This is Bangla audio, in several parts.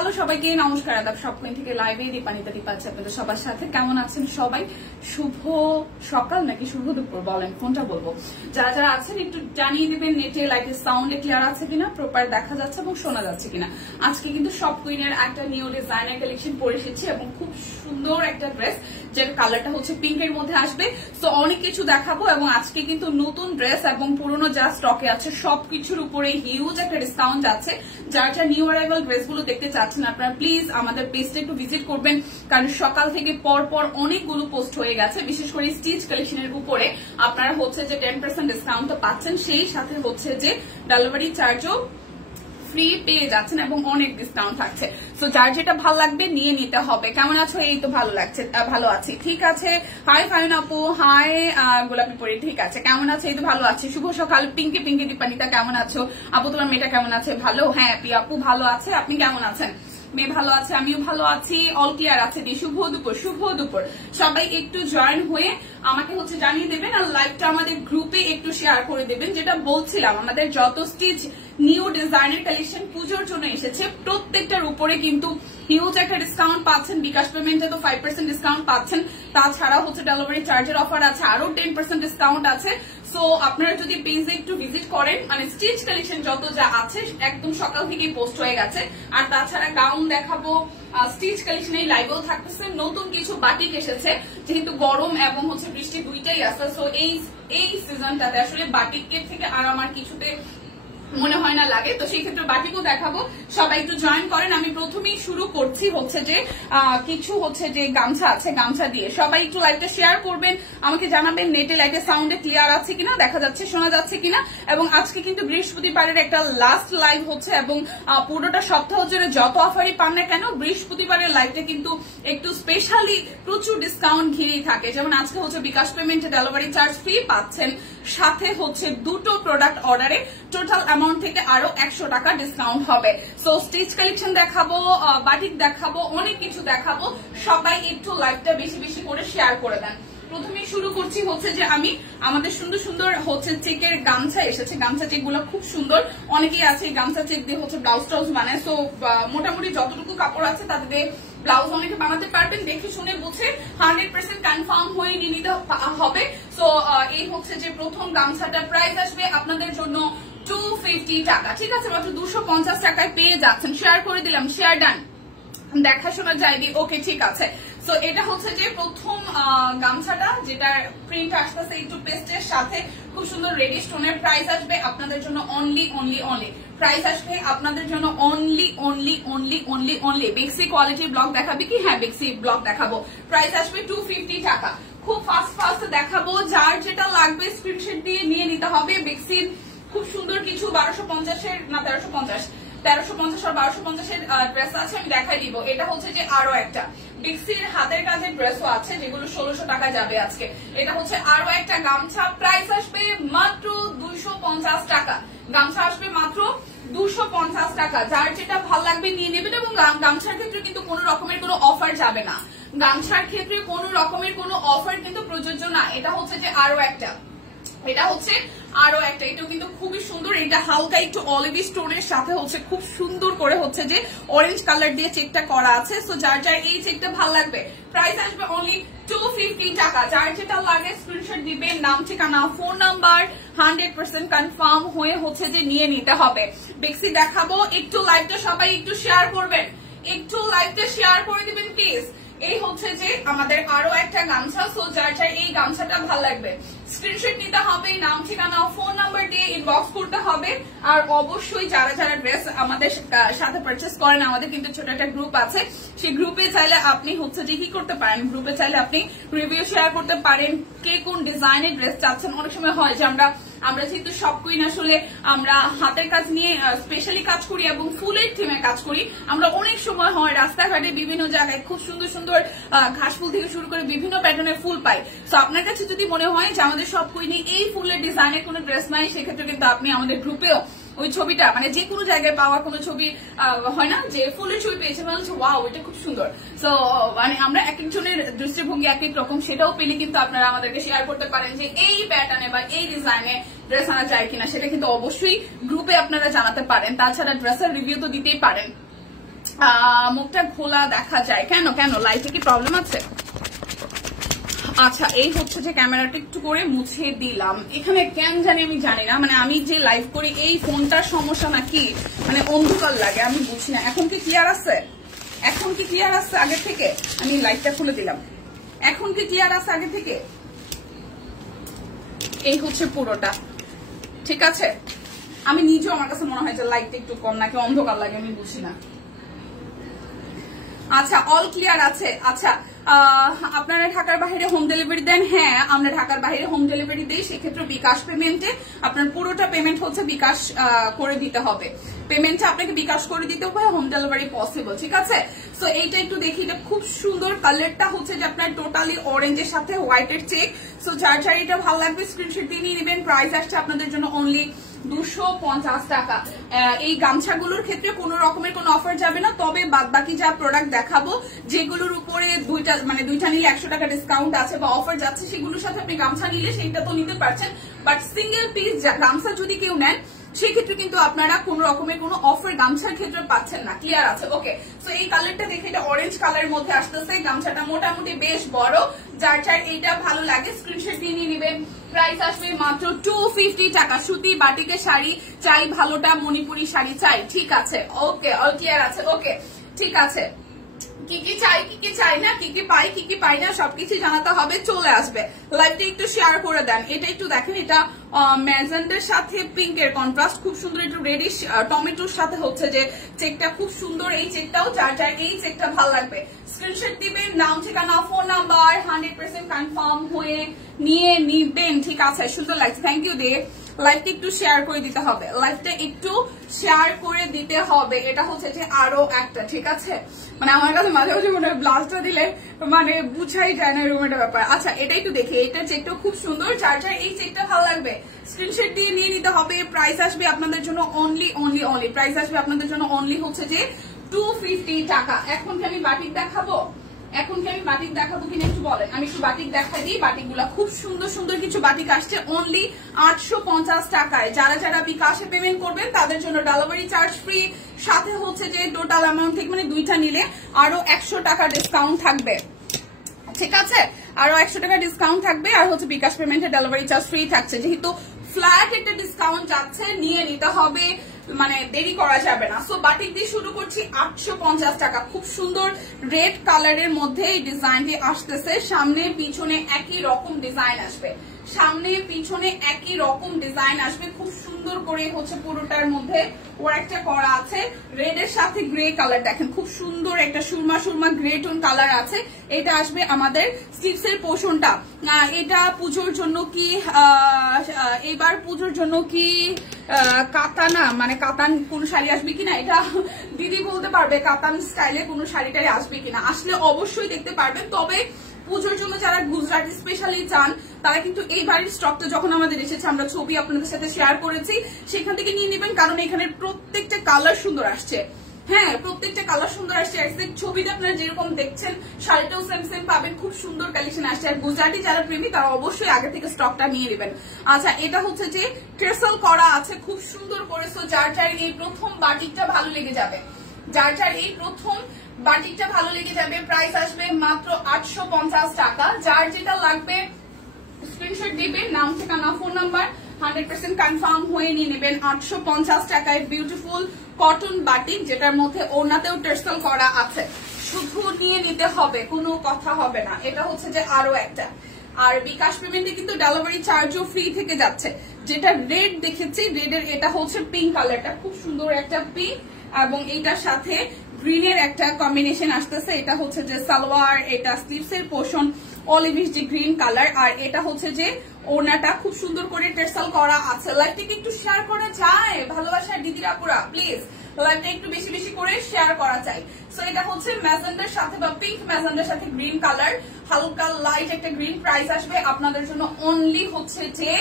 হ্যালো সবাইকে নমস্কার আদাব স্বপ্ন থেকে লাইভে দীপানিতা দীপা আছে আপনাদের সবার সাথে। কেমন আছেন সবাই? শুভ সকাল নাকি শুভ দুপুর বলেন, কোনটা বলবো? যারা যারা আছেন একটু জানিয়ে দিবেন নেটে লাইটের সাউন্ডে ক্লিয়ার আছে কিনা, প্রপার দেখা যাচ্ছে এবং শোনা যাচ্ছে কিনা। আজকে কিন্তু সব কুইনের একটা নিউ ডিজাইনার কালেকশন পরে এসেছি এবং খুব সুন্দর একটা ড্রেস, যেটা কালারটা হচ্ছে পিঙ্কের মধ্যে আসবে। তো অনেক কিছু দেখাবো এবং আজকে কিন্তু নতুন ড্রেস এবং পুরোনো যা স্টকে আছে সবকিছুর উপরে হিউজ একটা ডিসকাউন্ট আছে। যারা যারা নিউ অ্যারাইভাল ড্রেসগুলো দেখতে চাচ্ছেন আপনারা প্লিজ আমাদের পেজটা একটু ভিজিট করবেন, কারণ সকাল থেকে পর অনেকগুলো পোস্ট হয়ে গেছে। বিশেষ করে স্টিচ কালেকশনের উপরে আপনারা হচ্ছে যে 10% ডিসকাউন্ট পাচ্ছেন, সেই সাথে হচ্ছে যে ডেলিভারি চার্জও ফ্রি পেয়ে যাচ্ছেন এবং অনেক ডিসকাউন্ট থাকছে। তো যার যেটা ভালো লাগবে নিয়ে নিতে হবে। কেমন আছো? এই তো ভালো লাগছে, ভালো আছি, ঠিক আছে। হাই ফাইন আপু, হাই গোলাপি পরি, ঠিক আছে। কেমন আছে? এই তো ভালো আছি। শুভ সকাল পিঙ্কি পিঙ্কি দীপানিতা, কেমন আছো আপু? তোমার মেয়েটা কেমন আছে? ভালো, হ্যাঁ আপু ভালো আছে। আপনি কেমন আছেন? মেয়ে ভালো আছে, আমিও ভালো আছি, অল ক্লিয়ার আছে। শুভ দুপুর, শুভ দুপুর। সবাই একটু জয়েন হয়ে আমাকে হচ্ছে জানিয়ে দেবেন আর লাইভটা আমাদের গ্রুপে একটু শেয়ার করে দেবেন। যেটা বলছিলাম, আমাদের যত স্টিচ নিউ ডিজাইনের কালেকশন পুজোর জন্য এসেছে প্রত্যেকটার উপরে কিন্তু হিউজ একটা ডিসকাউন্ট পাচ্ছেন। বিকাশ পেমেন্টে তো 5% ডিসকাউন্ট পাচ্ছেন, তাছাড়া হচ্ছে ডেলিভারি চার্জের অফার আছে, আরো 10% ডিসকাউন্ট আছে। সো আপনারা যদি পেজে একটু ভিজিট করেন, মানে স্টিচ কালেকশন যত যা আছে একদম সকাল থেকেই পোস্ট হয়ে গেছে। আর তাছাড়া গাউন দেখাবো, স্টিচ কালেকশন এই লাইভেও থাকতেছে। নতুন কিছু বাটিক এসেছে, যেহেতু গরম এবং হচ্ছে বৃষ্টি দুইটাই আছে। সো এই সিজনটাতে আসলে বাটিকের থেকে আর আমার কিছুতে মনে হয় না লাগে, তো সেই ক্ষেত্রে বাটিকও দেখাবো। সবাই একটু জয়েন করেন। আমি প্রথমেই শুরু করছি হচ্ছে যে কিছু হচ্ছে যে গামছা আছে, গামছা দিয়ে সবাই একটু লাইভটা শেয়ার করবেন, আমাকে জানাবেন নেটে লাইটের সাউন্ডে ক্লিয়ার আছে কিনা, দেখা যাচ্ছে শোনা যাচ্ছে কিনা। এবং আজকে কিন্তু বৃহস্পতিবারের একটা লাস্ট লাইভ হচ্ছে এবং পুরোটা সপ্তাহ জুড়ে যত অফারই পান না কেন বৃহস্পতিবারের লাইভটা কিন্তু একটু স্পেশালি প্রচুর ডিসকাউন্ট ঘিরেই থাকে। যেমন আজকে হচ্ছে বিকাশ পেমেন্টে ডেলিভারি চার্জ ফ্রি পাচ্ছেন, সাথে হচ্ছে দুটো প্রোডাক্ট অর্ডারে টোটাল অ্যামাউন্ট থেকে আরো 100 টাকা ডিসকাউন্ট হবে। সো স্টিচ কালেকশন দেখাবো, বাটিক দেখাবো, অনেক কিছু দেখাবো। সবাই একটু লাইভটা বেশি বেশি করে শেয়ার করে দেন। প্রথমে শুরু করছি হচ্ছে যে আমি আমাদের সুন্দর সুন্দর হচ্ছে চেকের গামছা এসেছে। গামছা চেক গুলো খুব সুন্দর, অনেকেই আছে গামছা চেক দিয়ে হচ্ছে ব্লাউজ টাউজ বানায়। সো মোটামুটি যতটুকু কাপড় আছে তাতে ব্লাউজ অনেকে বানাতে পারবেন, দেখে শুনে বুঝে 100% কনফার্ম হয়ে নিয়ে নিতে হবে। সো এই হচ্ছে যে প্রথম গামছাটার প্রাইস আসবে আপনাদের জন্য 250 টাকা, ঠিক আছে। মাত্র 250 টাকায় পেয়ে যাচ্ছেন। শেয়ার করে দিলাম, শেয়ার ডান, দেখাশোনা যায়নি, ওকে ঠিক আছে। সো এটা হচ্ছে যে প্রথম গামছাটা, যেটার প্রিন্ট আসতেছে একটু পেস্টের সাথে, খুব সুন্দর রেডি স্টোনের। প্রাইস আসবে আপনাদের জন্য অনলি প্রাইস আসবে আপনাদের জন্য অনলি বেক্সি কোয়ালিটি ব্লক দেখাবি কি? হ্যাঁ বেক্সি ব্লক দেখাবো। প্রাইস আসবে 250 টাকা। খুব ফাস্ট দেখাবো, যার যেটা লাগবে স্ক্রিনশট দিয়ে নিয়ে নিতে হবে। বেক্সির খুব সুন্দর কিছু 1250-এর না 1350 আর 1250-এর ড্রেস আছে, আমি দেখাই দিব। এটা হচ্ছে যে আরো একটা বিক্সির হাতের কাজের ড্রেসও আছে, যেগুলো 1600 টাকা যাবে আজকে। এটা হচ্ছে আরো একটা গামছা, প্রাইস আসবে মাত্র 250 টাকা। গামছা আসবে মাত্র 250 টাকা। যার যেটা ভালো লাগবে নিয়ে নেবেন। এবং গামছার ক্ষেত্রে কিন্তু কোনো রকমের কোনো অফার যাবে না, গামছার ক্ষেত্রে কোনো রকমের কোনো অফার কিন্তু প্রযোজ্য না। এটা হচ্ছে যে আরো একটা, এটাও কিন্তু খুবই সুন্দর। এটা হালকা একটু অলিভি স্টোনের সাথে হচ্ছে খুব সুন্দর করে হচ্ছে যে অরেঞ্জ কালার দিয়ে চেকটা করা আছে। সো যার যার এই চেকটা ভালো লাগবে প্রাইস আসবে অনলি 250 টাকা। যার যেটা লাগে স্ক্রিনশট দিবেন, নাম ঠিকানা ফোন নাম্বার 100% কনফার্ম হয়ে হচ্ছে যে নিয়ে নিতে হবে। বেক্সি দেখাবো, একটু লাইভটা সবাই একটু শেয়ার করবেন, একটু লাইভটা শেয়ার করে দিবেন প্লিজ। এই হচ্ছে যে আমাদের আরো একটা গামছা। সো যার যার এই গামছাটা ভালো লাগবে স্ক্রিনশট নিতে হবে, নাম ঠিকানা ফোন নাম্বার দিয়ে ইনবক্স করতে হবে। আর অবশ্যই যারা যারা ড্রেস আমাদের সাথে পারচেস করেন, আমাদের কিন্তু ছোট একটা গ্রুপ আছে, সেই গ্রুপে চাইলে আপনি হচ্ছে যে কি করতে পারেন, গ্রুপে চাইলে আপনি রিভিউ শেয়ার করতে পারেন, কে কোন ডিজাইনের ড্রেস চাচ্ছেন। অনেক সময় হয় যে আমরা যেহেতু সব কুইন আসলে আমরা হাতের কাজ নিয়ে স্পেশালি কাজ করি এবং ফুলের থিমে কাজ করি, আমরা অনেক সময় হয় রাস্তাঘাটে বিভিন্ন জায়গায় খুব সুন্দর সুন্দর ঘাস ফুল থেকে শুরু করে বিভিন্ন প্যাটার্নের ফুল পাই। তো আপনার কাছে যদি মনে হয় যে আমাদের সব কুইনে এই ফুলের ডিজাইনের কোনো ড্রেস নাই, সেক্ষেত্রে কিন্তু আপনি আমাদের গ্রুপেও ওই ছবিটা, মানে যে কোনো জায়গায় পাওয়া কোনো ছবি হয় না যে ফুলের ছবি পেয়েছে, মানে হচ্ছে ওয়াও এটা খুব সুন্দর। সো মানে আমরা এক একজনের দৃষ্টিভঙ্গি এক এক রকম, সেটাও পেলে কিন্তু আপনারা আমাদেরকে শেয়ার করতে পারেন যে এই প্যাটার্নে বা এই ডিজাইনে ড্রেস আনা যায় কিনা, সেটা কিন্তু অবশ্যই গ্রুপে আপনারা জানাতে পারেন। তাছাড়া ড্রেসের রিভিউ তো দিতেই পারেন। মুখটা খোলা দেখা যায় কেন কেন লাইটে কি প্রবলেম আছে? আচ্ছা এই হচ্ছে যে ক্যামেরাটা একটু করে মুছে দিলাম। এখানে কেন জানি আমি জানি না, মানে আমি যে লাইভ করি এই ফোনটার সমস্যা নাকি মানে অন্ধকার লাগে আমি বুঝি না। এখন কি ক্লিয়ার আছে? এখন কি ক্লিয়ার আছে আগে থেকে? আমি লাইটটা খুলে দিলাম। এখন কি ক্লিয়ার আছে আগে থেকে? এই হচ্ছে পুরোটা, ঠিক আছে। আমি নিজেও আমার কাছে মনে হয় যে লাইটটা একটু কম নাকি অন্ধকার লাগে আমি বুঝি না। আচ্ছা অল ক্লিয়ার আছে। আচ্ছা আপনারা ঢাকার বাইরে হোম ডেলিভারি দেন? হ্যাঁ আমরা ঢাকার বাইরে হোম ডেলিভারি দিই। সেক্ষেত্রে বিকাশ পেমেন্টে আপনার পুরোটা পেমেন্ট হচ্ছে বিকাশ করে দিতে হবে। পেমেন্টটা আপনাকে বিকাশ করে দিতে হবে, হোম ডেলিভারি পসিবল, ঠিক আছে। সো এইটা একটু দেখি, এটা খুব সুন্দর। কালারটা হচ্ছে যে আপনার টোটালি অরেঞ্জের সাথে হোয়াইটের চেক। সো যার যার এটা ভালো লাগবে স্ক্রিনশট দিয়ে নিয়ে নেবেন। প্রাইস আসছে আপনাদের জন্য অনলি 250 টাকা। এই গামছাগুলোর ক্ষেত্রে কোনো রকমের কোনো অফার যাবে না, তবে বাদ বাকি যা প্রোডাক্ট দেখাবো যেগুলোর উপরে দুইটা নিলে 100 টাকা ডিসকাউন্ট আছে বা অফার যাচ্ছে, সেগুলোর সাথে আপনি গামছা নিলে সেইটা তো নিতে পারছেন। বাট সিঙ্গেল পিস গামছা যদি কেউ নেন সেক্ষেত্রে কিন্তু আপনারা কোন রকমের কোনো অফার গামছার ক্ষেত্রে পাচ্ছেন না। ক্লিয়ার আছে? ওকে। সো এই কালারটা দেখে এটা অরেঞ্জ কালারের মধ্যে আসতেছে। গামছাটা মোটামুটি বেশ বড়। যার যার এইটা ভালো লাগে স্ক্রিনশট দিয়ে নিয়ে নেবেন। প্রাইস আসবে মাত্র 250 টাকা। সুতি বাটিকের শাড়ি চাই, ভালোটা মণিপুরি শাড়ি চাই, ঠিক আছে। ওকে অল ক্লিয়ার আছে। ওকে ঠিক আছে। কি কি চাই কি কি চাই না, কি কি পাই কি কি পাই না সবকিছু জানাতে হবে। চলে আসবে, লাইভটা একটু শেয়ার করে দেন। এটা একটু দেখেন, এটা ম্যাজেন্ডার সাথে পিঙ্কের কন্ট্রাস্ট খুব সুন্দর। একটু রেডিশ টমেটোর সাথে হচ্ছে যে চেকটা খুব সুন্দর। এই চেকটাও যার যার এই চেকটা ভালো লাগবে স্ক্রিনশট দিবেন, নাম ঠিকানা ফোন নাম্বার 100% কনফার্ম হয়ে নিয়ে নিবেন, ঠিক আছে। সুন্দর লাগছে, থ্যাংক ইউ দে। লাইভটা একটু শেয়ার করে দিতে হবে, লাইভটা একটু শেয়ার করে দিতে হবে। এটা হচ্ছে যে আরো একটা, ঠিক আছে। মানে আমার কাছে মাঝে মাঝে মনে হয় ব্লাউজটা দিলে মানে বুঝাই যায় না এরকম একটা ব্যাপার। আচ্ছা এটা একটু দেখি, এটা চেকটা খুব সুন্দর। যার যার এই চেকটা ভালো লাগবে স্ক্রিনশট দিয়ে নিয়ে নিতে হবে। প্রাইস আসবে আপনাদের জন্য অনলি প্রাইস আসবে আপনাদের জন্য অনলি হচ্ছে যে 250 টাকা। এখন কি আমি বাটিক দেখাবো? কিনা একটু বলেন, আমি একটু বাটিক দেখাই দিই। বাটিকগুলা খুব সুন্দর সুন্দর কিছু বাটিক আসছে অনলি 850 টাকায়। যারা যারা বিকাশে পেমেন্ট করবেন তাদের জন্য ডেলিভারি চার্জ ফ্রি, সাথে হচ্ছে যে টোটাল অ্যামাউন্ট থেকে মানে দুইটা নিলে আরো 100 টাকা ডিসকাউন্ট থাকবে, ঠিক আছে। আরো 100 টাকা ডিসকাউন্ট থাকবে। আর হচ্ছে বিকাশ পেমেন্টে ডেলিভারি চার্জ ফ্রি থাকছে। যেহেতু ফ্ল্যাট একটা ডিসকাউন্ট যাচ্ছে, নিয়ে নিতে হবে, মানে দেরি করা যাবে না। সো বাটিক দিয়ে শুরু করছি 850 টাকা। খুব সুন্দর রেড কালারের মধ্যে এই ডিজাইনটি আসতেছে। সামনে পিছনে একই রকম ডিজাইন আসবে, খুব সুন্দর করে হচ্ছে পুরোটার মধ্যে ওয়ার্কটা করা আছে। রেড এর সাথে গ্রে কালার দেখেন, খুব সুন্দর একটা সুরমা গ্রে টোন কালার আছে। এটা আসবে আমাদের স্লিভস এর পোর্শনটা। এটা পুজোর জন্য কি এবার পুজোর জন্য কি কাতানা মানে কাতান কোন শাড়ি আসবে কিনা, এটা দিদি বলতে পারবে। কাতান স্টাইলে কোন শাড়িটাই আসবে কিনা, আসলে অবশ্যই দেখতে পারবেন। তবে পুজোর জন্য যারা গুজরাটি স্পেশালি চান তারা কিন্তু এই বাড়ির স্টকটা যখন আমাদের এসেছে, আমরা ছবি আপনাদের সাথে শেয়ার করেছি, সেখান থেকে নিয়ে নেবেন। কারণ এখানে প্রত্যেকটা কালার সুন্দর আসছে। হ্যাঁ প্রত্যেকটা কালার সুন্দর আসছে। ছবিতে আপনারা যেরকম দেখছেন শাড়িটাও সেম পাবেন, খুব সুন্দর কালেকশন আসছে। আর গুজরাটি যারা প্রেমী তারা অবশ্যই আগে থেকে স্টকটা নিয়ে নেবেন। আচ্ছা এটা হচ্ছে যে ট্রেসল করা আছে খুব সুন্দর করে। সো যার যার এই প্রথম বাটিকটা ভালো লেগে যাবে, প্রাইস আসবে মাত্র 850 টাকা। যার যেটা লাগবে স্ক্রিনশট দিবেন, নাম ঠিকানা ফোন নাম্বার 100% কনফার্ম হয়ে নিয়ে নেবেন। 850 টাকায় বিউটিফুল কটন বাটিক, যেটার মধ্যে ওড়নাতেও টেক্সটাইল করা আছে। শুধু নিয়ে নিতে হবে, কোনো কথা হবে না। এটা হচ্ছে যে আরো একটা। আর বিকাশ পেমেন্টে কিন্তু ডেলিভারি চার্জও ফ্রি থেকে যাচ্ছে। যেটা রেড দেখেছি, রেডের এটা হচ্ছে পিঙ্ক কালারটা, খুব সুন্দর একটা পিঙ্ক, এবং এইটার সাথে গ্রিনের একটা কম্বিনেশন আসতেছে। এটা হচ্ছে যে সালোয়ার, এটা স্লিভস এর পোর্শন অলিভিশ যে গ্রিন কালার। আর এটা হচ্ছে যে ওড়নাটা খুব সুন্দর করে টেক্সটাইল করা আছে। লাইভটাকে একটু শেয়ার করা যায়, ভালোবাসার দিদিরা পুরা প্লিজ লাইভটা একটু বেশি বেশি করে শেয়ার করা চাই। সো এটা হচ্ছে ম্যাজেন্ডার সাথে বা পিঙ্ক ম্যাজেন্ডার সাথে গ্রিন কালার, হালকা লাইট একটা গ্রিন। প্রাইস আসবে আপনাদের জন্য অনলি হচ্ছে যে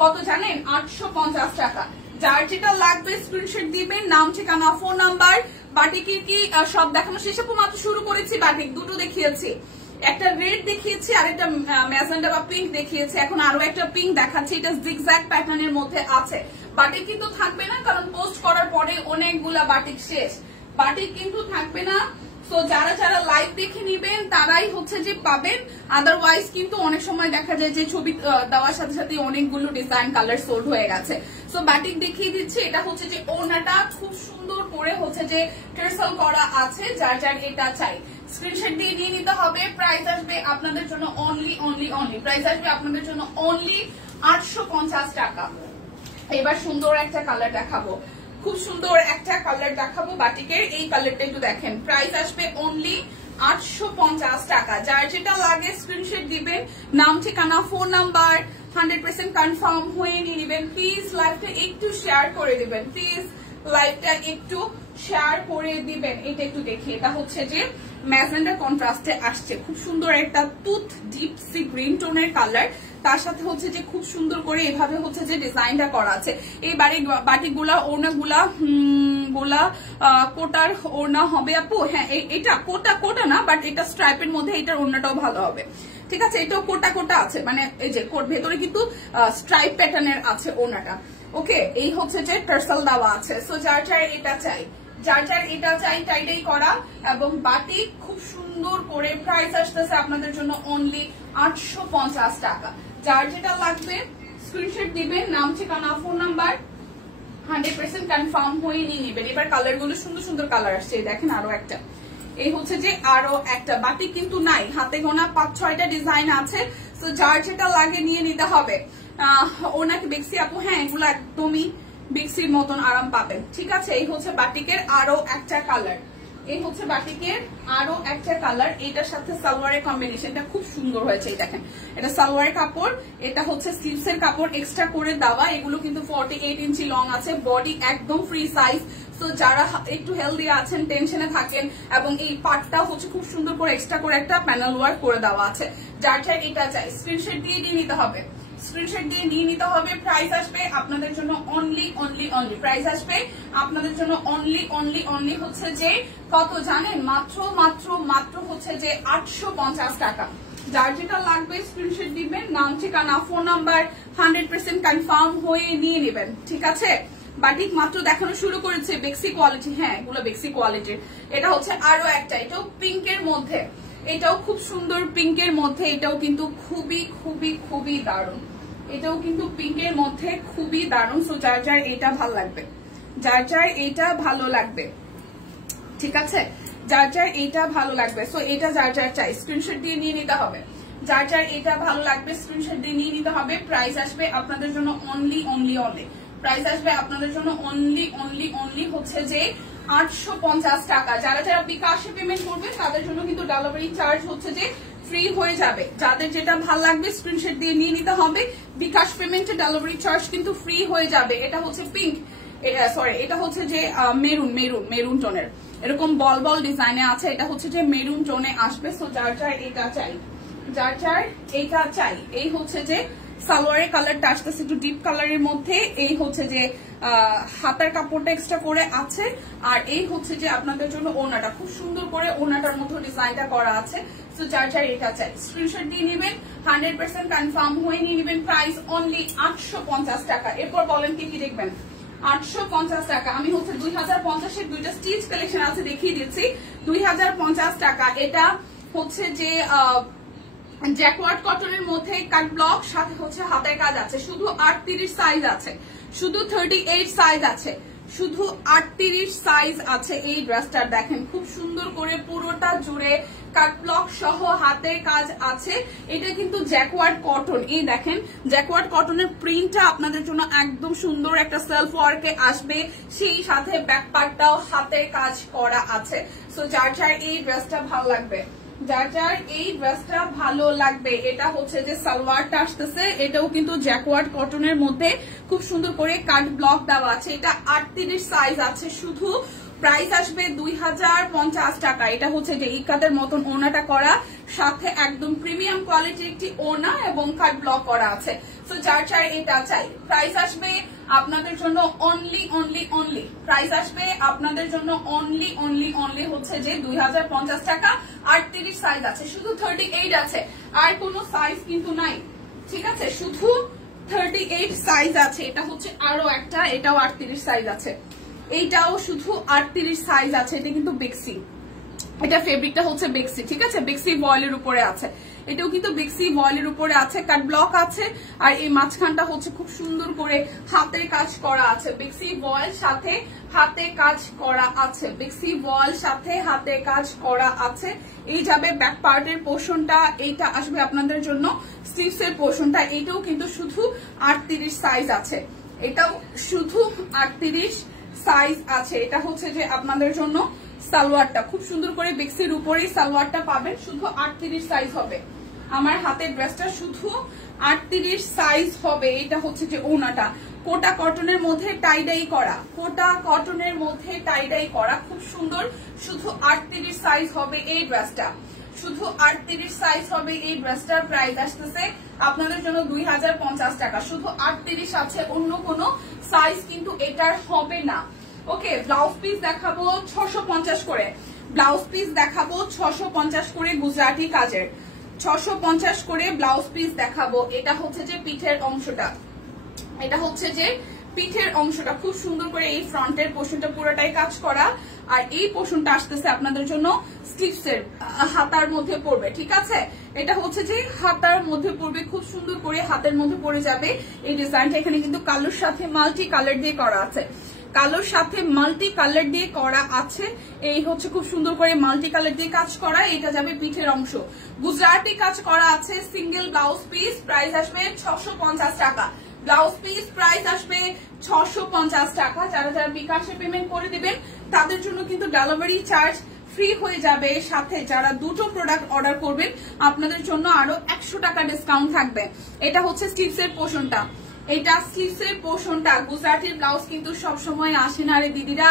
কত জানেন, 850 টাকা। যার যেটা লাগবে স্ক্রিনশট দিবেন, নাম ঠিকানা ফোন নাম্বার। বাটিকের কি সব দেখানো শেষ? মাত্র শুরু করেছি। বাটিক দুটো দেখিয়েছি, একটা রেড দেখিয়েছি আর একটা ম্যাজেন্ডা বা পিঙ্ক দেখিয়েছি। এখন আরো একটা পিঙ্ক দেখাচ্ছি, এটা জিগজ্যাগ প্যাটার্নের মধ্যে আছে। বাটিক কিন্তু থাকবে না, কারণ পোস্ট করার পরে অনেকগুলা বাটিক শেষ। বাটিক কিন্তু থাকবে না। সো যারা যারা লাইভ দেখে নিবেন তারাই হচ্ছে যে পাবেন, আদারওয়াইজ কিন্তু অনেক সময় দেখা যায় যে ছবি দেওয়ার সাথে সাথে অনেকগুলো ডিজাইন কালার সোল্ড হয়ে গেছে। সো বাটিক দেখিয়ে দিচ্ছি, এটা হচ্ছে যে ওড়নাটা খুব সুন্দর করে হচ্ছে যে টার্সেল করা আছে। যার যার এটা চাই স্ক্রিনশট দিয়ে নিয়ে নিতে হবে। প্রাইস আসবে আপনাদের জন্য অনলি প্রাইস আসবে আপনাদের জন্য অনলি 850 টাকা। এবার সুন্দর একটা কালার দেখাবো, খুব সুন্দর একটা কালার দেখাবো বাটিকের। এই কালারটা একটু দেখেন, প্রাইস আসবে অনলি 850 টাকা। যার যেটা লাগে স্ক্রিনশট দিবেন, নাম ঠিকানা ফোন নাম্বার 100% কনফার্ম হয়ে নিয়ে নেবেন। প্লিজ লাইভটা একটু শেয়ার করে দিবেন, প্লিজ লাইভটা একটু শেয়ার করে দিবেন। এটা একটু দেখি, এটা হচ্ছে যে ম্যাজেন্ডা কন্ট্রাস্টে আসছে, খুব সুন্দর একটা টুথ ডিপ সি গ্রিন টোনের কালার। তার সাথে হচ্ছে যে খুব সুন্দর করে এভাবে হচ্ছে যে ডিজাইনটা করা আছে। এই বাটিগুলা ওড়নাগুলা কোটার ওড়না হবে আপু। হ্যাঁ, এটা কোটা না, বাট এটা স্ট্রাইপের মধ্যে এটার ওড়নাটাও ভালো হবে। ঠিক আছে, এটাও কোটা আছে, মানে এই যে ভেতরে কিন্তু স্ট্রাইপ প্যাটার্নের আছে ওড়নাটা। ওকে, এই হচ্ছে যে টার্সেল দেওয়া আছে। সো যার যার এটা চাই, যার যার এটা চাই টাইটাই করা এবং বাটিক খুব সুন্দর করে। প্রাইস আসতেছে আপনাদের জন্য অনলি 850 টাকা। যার যেটা লাগবে স্ক্রিনশট দিবেন, নাম ঠিকানা ফোন নাম্বার 100% কনফার্ম হয়ে নিয়ে নেবেন। এবার কালার গুলো সুন্দর সুন্দর কালার আসছে, দেখেন আরো একটা। এই হচ্ছে যে আরো একটা বাটিক কিন্তু নাই, হাতে গোনা 5-6টা ডিজাইন আছে। তো যার যেটা লাগে নিয়ে নিতে হবে। ওনাকে বেক্সি আপু, হ্যাঁ এগুলো একদমই বেক্সির মতন আরাম পাবেন। ঠিক আছে, এই হচ্ছে বাটিকের আরো একটা কালার, এই হচ্ছে বাটিকের আরো একটা কালার। এটার সাথে সালোয়ারের কম্বিনেশনটা খুব সুন্দর হয়েছে। এই দেখেন, এটা সালোয়ারের কাপড়, এটা হচ্ছে স্লিভসের কাপড় এক্সট্রা করে দেওয়া। এগুলো কিন্তু 48 ইঞ্চি লং আছে, বডি একদম ফ্রি সাইজ। তো যারা একটু হেলদি আছেন, টেনশনে থাকেন, এবং এই পার্টটা হচ্ছে খুব সুন্দর করে এক্সট্রা করে একটা প্যানেল ওয়ার্ক করে দেওয়া আছে। যার যার এটা চাই স্ক্রিনশট দিয়ে নিতে হবে, স্ক্রিনশট দিয়ে নিয়ে নিতে হবে। প্রাইস আসবে আপনাদের জন্য অনলি প্রাইস আসবে আপনাদের জন্য অনলি হচ্ছে যে কত জানেন, মাত্র হচ্ছে যে 850 টাকা। যার যেটা লাগবে স্ক্রিনশট দিবেন, নাম ঠিকানা ফোন নাম্বার 100% কনফার্ম হয়ে নিয়ে নেবেন। ঠিক আছে, বাটিক মাত্র দেখানো শুরু করেছে, বেক্সি কোয়ালিটি। হ্যাঁ, এগুলো বেক্সি কোয়ালিটির। এটা হচ্ছে আরো একটা, এটাও পিঙ্কের মধ্যে, এটাও খুব সুন্দর পিঙ্কের মধ্যে। এটাও কিন্তু খুবই দারুণ, এটাও কিন্তু পিঙ্কের মধ্যে খুবই দারুণ। সো যার যার এটা ভালো লাগবে, যার যার এটা ভালো লাগবে। ঠিক আছে, যার যার এটা ভালো লাগবে। সো এটা যার যার চাই স্ক্রিনশট দিয়ে নিয়ে নিতে হবে। যার যার এটা ভালো লাগবে স্ক্রিনশট দিয়ে নিয়ে নিতে হবে। প্রাইস আসবে আপনাদের জন্য অনলি প্রাইস আসবে আপনাদের জন্য অনলি হচ্ছে যে 850 টাকা। যারা যারা বিকাশে পেমেন্ট করবেন তাদের জন্য কিন্তু ডেলিভারি চার্জ হচ্ছে যে ফ্রি হয়ে যাবে। যাদের যেটা ভালো লাগবে স্ক্রিনশট দিয়ে নিয়ে নিতে হবে। বিকাশ পেমেন্টে ডেলিভারি চার্জ কিন্তু ফ্রি হয়ে যাবে। এটা হচ্ছে পিঙ্ক, সরি এটা হচ্ছে যে মেরুন টোনের, এরকম বল ডিজাইনে আছে। এটা হচ্ছে যে মেরুন টোনে আসবে। সো যার যার এটা চাই, যার যার এটা চাই। এই হচ্ছে যে সালোয়ারের কালারটা আসতেছে একটু ডিপ কালারের মধ্যে। এই হচ্ছে যে হাতার কাপড়টা এক্সট্রা করে আছে। আর এই হচ্ছে যে আপনাদের জন্য ওড়নাটা খুব সুন্দর করে ওড়নাটার মধ্যে ডিজাইনটা করা আছে। তো যার যার এটা চাই স্ক্রিনশট দিয়ে নেবেন, 100% কনফার্ম হয়ে নিয়ে নেবেন। প্রাইস অনলি 850 টাকা। এরপর বলেন কি কি দেখবেন। 850 টাকা। আমি হচ্ছে 2050-এর দুইটা স্টিচ কালেকশন আছে দেখিয়ে দিচ্ছি। 2050 টাকা। এটা হচ্ছে যে জ্যাকওয়ার্ড কটনের মধ্যে কাট ব্লক, সাথে হচ্ছে হাতের কাজ আছে। শুধু 38 সাইজ আছে, শুধু 38 সাইজ আছে, শুধু 38 সাইজ আছে। এই ড্রেসটার দেখেন খুব সুন্দর করে পুরোটা জুড়ে কাট ব্লক সহ হাতের কাজ আছে। এটা কিন্তু জ্যাকওয়ার্ড কটন। এই দেখেন জ্যাকওয়ার্ড কটনের প্রিন্টটা আপনাদের জন্য একদম সুন্দর একটা সেলফ ওয়ার্কে আসবে। সেই সাথে ব্যাক পার্টটাও হাতের কাজ করা আছে। সো যার যার এই ড্রেসটা ভালো লাগবে, যার যার এই ড্রেসটা ভালো লাগবে। এটা হচ্ছে যে সালোয়ারটা আসতেছে, এটাও কিন্তু জ্যাকওয়ার্ড কটনের মধ্যে খুব সুন্দর করে কাট ব্লক দেওয়া আছে। এটা 38 সাইজ আছে শুধু। প্রাইস আসবে 2050 টাকা। এটা হচ্ছে যে ইকাতের মতন ওড়নাটা করা, সাথে একদম প্রিমিয়াম কোয়ালিটির একটি ওড়না এবং কাট ব্লক করা আছে। সো যার যার এটা চাই প্রাইস আসবে আপনাদের জন্য অনলি প্রাইস আসবে আপনাদের জন্য অনলি হচ্ছে যে 2050 টাকা। 38 সাইজ আছে, শুধু 38 আছে, আর কোনো সাইজ কিন্তু নাই। ঠিক আছে, শুধু 38 সাইজ আছে। এটা হচ্ছে আরো একটা, এটাও 38 সাইজ আছে। এইটাও শুধু 38 সাইজ আছে, এটা কিন্তু বেক্সি, এটা ফেব্রিকটা হচ্ছে বেক্সি, ঠিক আছে, বেক্সি ভয়েলের উপরে আছে, এটাও কিন্তু বেক্সি ভয়েলের উপরে আছে, কাট ব্লক আছে, আর এই মাঝখানটা হচ্ছে খুব সুন্দর করে হাতের কাজ করা আছে, বেক্সি ভয়েল সাথে হাতে কাজ করা আছে, বেক্সি ভয়েল সাথে হাতে কাজ করা আছে। এই যাবে ব্যাক পার্টের পোর্শনটা, এইটা আসবে আপনাদের জন্য স্লিভস এর পোর্শনটা, এটাও কিন্তু শুধু 38 সাইজ আছে, এটাও শুধু 38 সাইজ আছে। এটা হচ্ছে যে আপনাদের জন্য সালোয়ারটা, খুব সুন্দর করে বেক্সির উপরেই সালোয়ারটা পাবেন, শুধু 38 সাইজ হবে। আমার হাতের ড্রেসটা শুধু 38 সাইজ হবে। এটা হচ্ছে যে ওনাটা কোটা কটনের মধ্যে টাইডাই করা, কোটা কটনের মধ্যে টাইডাই করা, খুব সুন্দর, শুধু 38 সাইজ হবে এই ড্রেসটা, শুধু 38 সাইজ হবে এই ড্রেসটার প্রাইস আসতেছে আপনাদের জন্য 2050 টাকা, শুধু 38 আছে, অন্য কোনো সাইজ কিন্তু এটার হবে না। ওকে, ব্লাউজ পিস দেখাবো 650 করে, ব্লাউজ পিস দেখাবো 650 করে গুজরাটি কাজের, 650 করে ব্লাউজ পিস দেখাবো। এটা হচ্ছে যে পিঠের অংশটা, এটা হচ্ছে যে পিঠের অংশটা, খুব সুন্দর করে এই ফ্রন্টের পোর্শনটা পুরোটাই কাজ করা, আর এই পোর্শনটা আসতেছে আপনাদের জন্য স্লিভসের হাতার মধ্যে পড়বে, ঠিক আছে, এটা হচ্ছে যে হাতার মধ্যে পড়বে, খুব সুন্দর করে হাতের মধ্যে পড়ে যাবে এই ডিজাইনটা। এখানে কিন্তু কালোর সাথে মাল্টি কালার দিয়ে করা আছে, কালোর সাথে মাল্টি কালার দিয়ে করা আছে, এই হচ্ছে খুব সুন্দর করে মাল্টি কালার দিয়ে কাজ করা। এটা যাবে পিঠের অংশ, গুজরাটি কাজ করা আছে, সিঙ্গেল ব্লাউজ পিস, প্রাইস আসবে 650 টাকা, ব্লাউজ পিস প্রাইস আসবে 650 টাকা। যারা যারা বিকাশে পেমেন্ট করে দিবেন তাদের জন্য কিন্তু ডেলিভারি চার্জ ফ্রি হয়ে যাবে, সাথে যারা দুটো প্রোডাক্ট অর্ডার করবেন আপনাদের জন্য আরো 100 টাকা ডিসকাউন্ট থাকবে। এটা হচ্ছে স্লিভস এর পোর্শনটা, এটা স্লিভস এর পোর্শনটা। গুজরাটির ব্লাউজ কিন্তু সব সময় আসে না রে দিদিরা,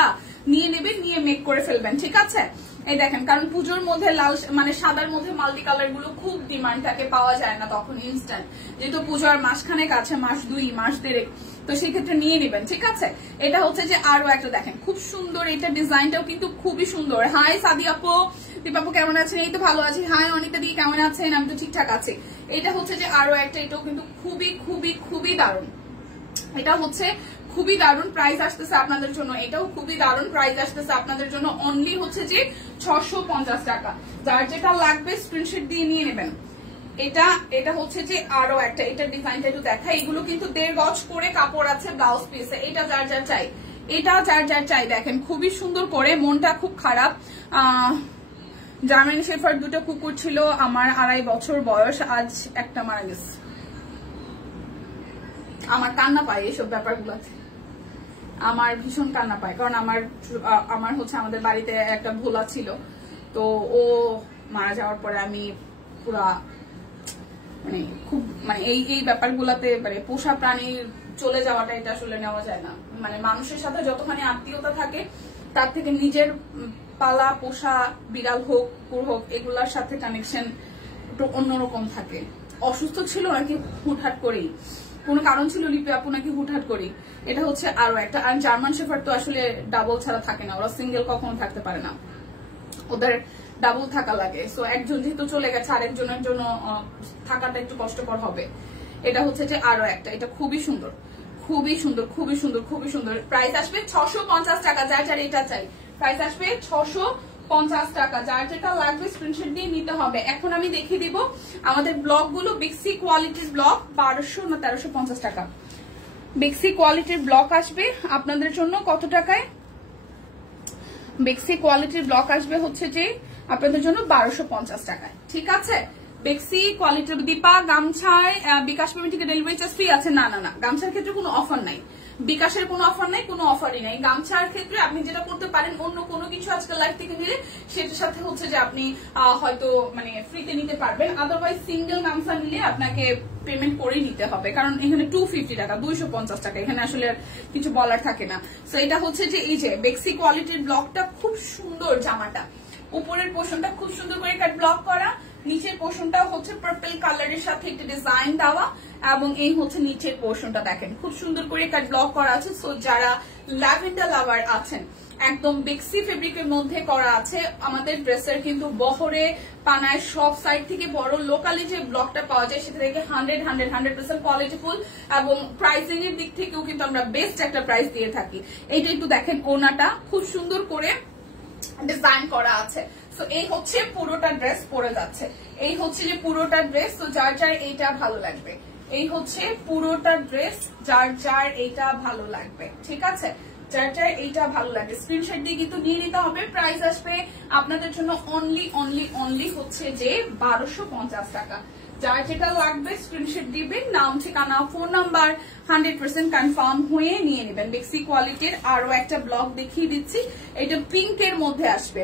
নিয়ে নেবেন, নিয়ে মেক করে ফেলবেন, ঠিক আছে। এই দেখেন, কারণ পুজোর মধ্যে লাল মানে সাদার মধ্যে মাল্টি কালার গুলো খুব ডিমান্ড থাকে, পাওয়া যায় না তখন ইনস্ট্যান্ট, যেহেতু পুজোর মাসখানেক আছে, মাস 2 মাস 1.5, তো সেক্ষেত্রে নিয়ে নেবেন, ঠিক আছে। এটা হচ্ছে যে আরো একটা দেখেন, খুব সুন্দর, এটা ডিজাইনটাও কিন্তু খুবই সুন্দর। হাই সাদি আপু, দীপাপু কেমন আছেন? এই তো ভালো আছি। হাই অনিতা দি কেমন আছেন? আমি তো ঠিকঠাক আছি। এটা হচ্ছে যে আরো একটা, এটাও কিন্তু খুবই খুবই খুবই দারুণ, এটা হচ্ছে খুবই দারুণ, প্রাইস আসতেছে আপনাদের জন্য, এটাও খুবই দারুণ, প্রাইস আসতেছে আপনাদের জন্য অনলি হচ্ছে যে 650 টাকা। যার যেটা লাগবে স্ক্রিনশট দিয়ে নিয়ে নেবেন। এটা হচ্ছে যে আরো একটা, এটা ডিজাইনটা একটু দেখা, এগুলো কিন্তু 1.5 গজ করে কাপড় আছে ব্লাউজ পিসে, এটা যার যার চাই, এটা যার যার চাই। দেখেন খুবই সুন্দর করে, মনটা খুব খারাপ, জার্মান শেফার্ড 2টা কুকুর ছিল আমার, 2.5 বছর বয়স, আজ একটা মারা গেছে। আমার কান্না পায় এইসব ব্যাপারগুলোতে, আমার ভীষণ কান্না পায়, কারণ আমার হচ্ছে আমাদের বাড়িতে একটা ভোলা ছিল, তো ও মারা যাওয়ার পরে আমি পুরা মানে খুব মানে এই ব্যাপারগুলোতে, মানে পোষা প্রাণীর চলে যাওয়াটা এটা আসলে নেওয়া যায় না। মানে মানুষের সাথে যতখানি আত্মীয়তা থাকে তার থেকে নিজের পালা পোষা বিড়াল হোক কুকুর হোক এগুলার সাথে কানেকশন একটু অন্যরকম থাকে। অসুস্থ ছিল নাকি হুটহাট করেই, কোনো কারণ ছিল লিপি আপু নাকি হুটহাট করি। এটা হচ্ছে আরো একটা। আর জার্মান শেফার্ড তো আসলে ডাবল ছাড়া থাকে না, ওরা সিঙ্গেল কখনো থাকতে পারে না, ওদের ডাবল থাকা লাগে। সো একজন যেহেতু চলে গেছে আরেকজনের জন্য থাকাটা একটু কষ্টকর হবে। এটা হচ্ছে যে আরো একটা, এটা খুবই সুন্দর, খুবই সুন্দর, খুবই সুন্দর, খুবই সুন্দর। প্রাইস আসবে 650 টাকা, যার যার এটা চাই প্রাইস আসবে 650 টাকা। যার যেটা লাগবে স্ক্রিনশট দিয়ে নিতে হবে। এখন আমি দেখিয়ে দিব আমাদের ব্লক গুলো। বিক্সি কোয়ালিটির ব্লক 1200 না 1350 টাকা। বিক্সি কোয়ালিটির ব্লক আসবে আপনাদের জন্য কত টাকায়? বিক্সি কোয়ালিটির ব্লক আসবে হচ্ছে যে আপনাদের জন্য 1250 টাকায়, ঠিক আছে। বেক্সি কোয়ালিটির দীপা গামছায় বিকাশ পেমেন্ট থেকে ডেলিভারি চার্জ ফ্রি আছে? না না না, গামছার ক্ষেত্রে কোনো অফার নাই, বিকাশের কোনো অফার নাই, কোনো অফারই নাই। গামছার ক্ষেত্রে আপনি যেটা করতে পারেন, অন্য কোনো কিছু আজকাল লাইফ থেকে নিলে সেটার সাথে হচ্ছে যে আপনি হয়তো মানে ফ্রিতে নিতে পারবেন। আদারওয়াইজ সিঙ্গেল গামছা নিলে আপনাকে পেমেন্ট করেই নিতে হবে, কারণ এখানে 250 টাকা 250 টাকা, এখানে আসলে কিছু বলার থাকে না। তো এটা হচ্ছে যে এই যে বেক্সি কোয়ালিটির ব্লকটা খুব সুন্দর, জামাটা উপরের পোর্শনটা খুব সুন্দর করে কাট ব্লক করা, নিচের পোর্শনটাও হচ্ছে পার্পল কালারের সাথে একটা ডিজাইন দেওয়া, এবং এই হচ্ছে নিচের পোর্শনটা দেখেন খুব সুন্দর করে কাট ব্লক করা আছে। সো যারা ল্যাভেন্ডার লাভার আছেন একদম বেক্সি ফেব্রিকের মধ্যে করা আছে। আমাদের ড্রেসের কিন্তু বহরে পানায় সব সাইড থেকে বড় লোকালি যে ব্লকটা পাওয়া যায় সেটা থেকে 100% কোয়ালিটিফুল এবং প্রাইসিং এর দিক থেকেও কিন্তু আমরা বেস্ট একটা প্রাইস দিয়ে থাকি। এইটা একটু দেখেন, ওনাটা খুব সুন্দর করে ডিজাইন করা আছে। তো এই হচ্ছে পুরোটা ড্রেস পরে যাচ্ছে, এই হচ্ছে যে পুরোটা ড্রেস। তো যার যার এইটা ভালো লাগবে, এই হচ্ছে পুরোটা ড্রেস, যার যার এইটা ভালো লাগবে, ঠিক আছে? যার যার এইটা ভালো লাগে স্ক্রিনশট দিয়ে কিন্তু নিয়ে নিতে হবে। প্রাইস আসবে আপনাদের জন্য অনলি হচ্ছে যে 1250 টাকা। যার যেটা লাগবে স্ক্রিনশট দিবেন, নাম ঠিকানা ফোন নাম্বার 100% কনফার্ম হয়ে নিয়ে নেবেন। বেক্সি কোয়ালিটির আরো একটা ব্লক দেখিয়ে দিচ্ছি, এটা পিঙ্কের মধ্যে আসবে,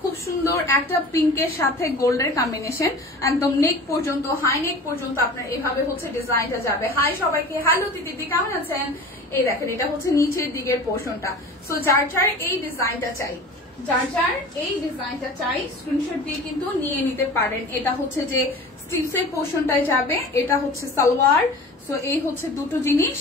খুব সুন্দর একটা পিঙ্কের সাথে গোল্ডের কম্বিনেশন, একদম নেক পর্যন্ত হাই নেক পর্যন্ত আপনার এইভাবে হচ্ছে ডিজাইনটা যাবে। হাই সবাইকে, হ্যালো দিদি কেমন আছেন? এই দেখেন এটা হচ্ছে নিচের দিকের পোর্শনটা। সো যার যার এই ডিজাইনটা চাই, যার যার এই ডিজাইনটা চাই স্ক্রিনশট দিয়ে কিন্তু নিয়ে নিতে পারেন। এটা হচ্ছে যে স্টিভসের পোর্শনটায় যাবে, এটা হচ্ছে সালোয়ার। সো এই হচ্ছে দুটো জিনিস,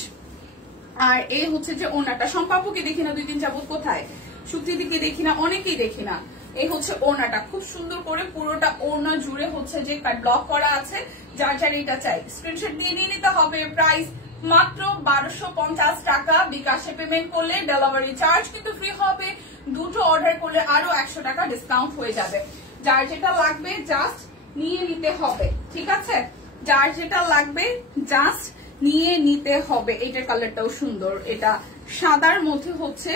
আর এই হচ্ছে যে ওনাটা। সম্পাপুকে দেখি না 2 দিন যাবত, কোথায়? সুপ্রীতিকে দেখি না, অনেকেই দেখি না। এই হচ্ছে ওনাটা, খুব সুন্দর করে পুরোটা ওনা জুড়ে হচ্ছে যে ব্লক করা আছে। যার যার এটা চাই স্ক্রিনশট দিয়ে নিয়ে নিতে হবে। প্রাইস মাত্র 1250 টাকা। বিকাশে পেমেন্ট করলে ডেলিভারি চার্জ কিন্তু ফ্রি হবে, দুটো অর্ডার করলে আরো 100 টাকা ডিসকাউন্ট হয়ে যাবে। যার যেটা লাগবে জাস্ট নিয়ে নিতে হবে, ঠিক আছে? যার যেটা লাগবে জাস্ট নিয়ে নিতে হবে। এইটার কালারটাও সুন্দর, এটা সাদার মধ্যে হচ্ছে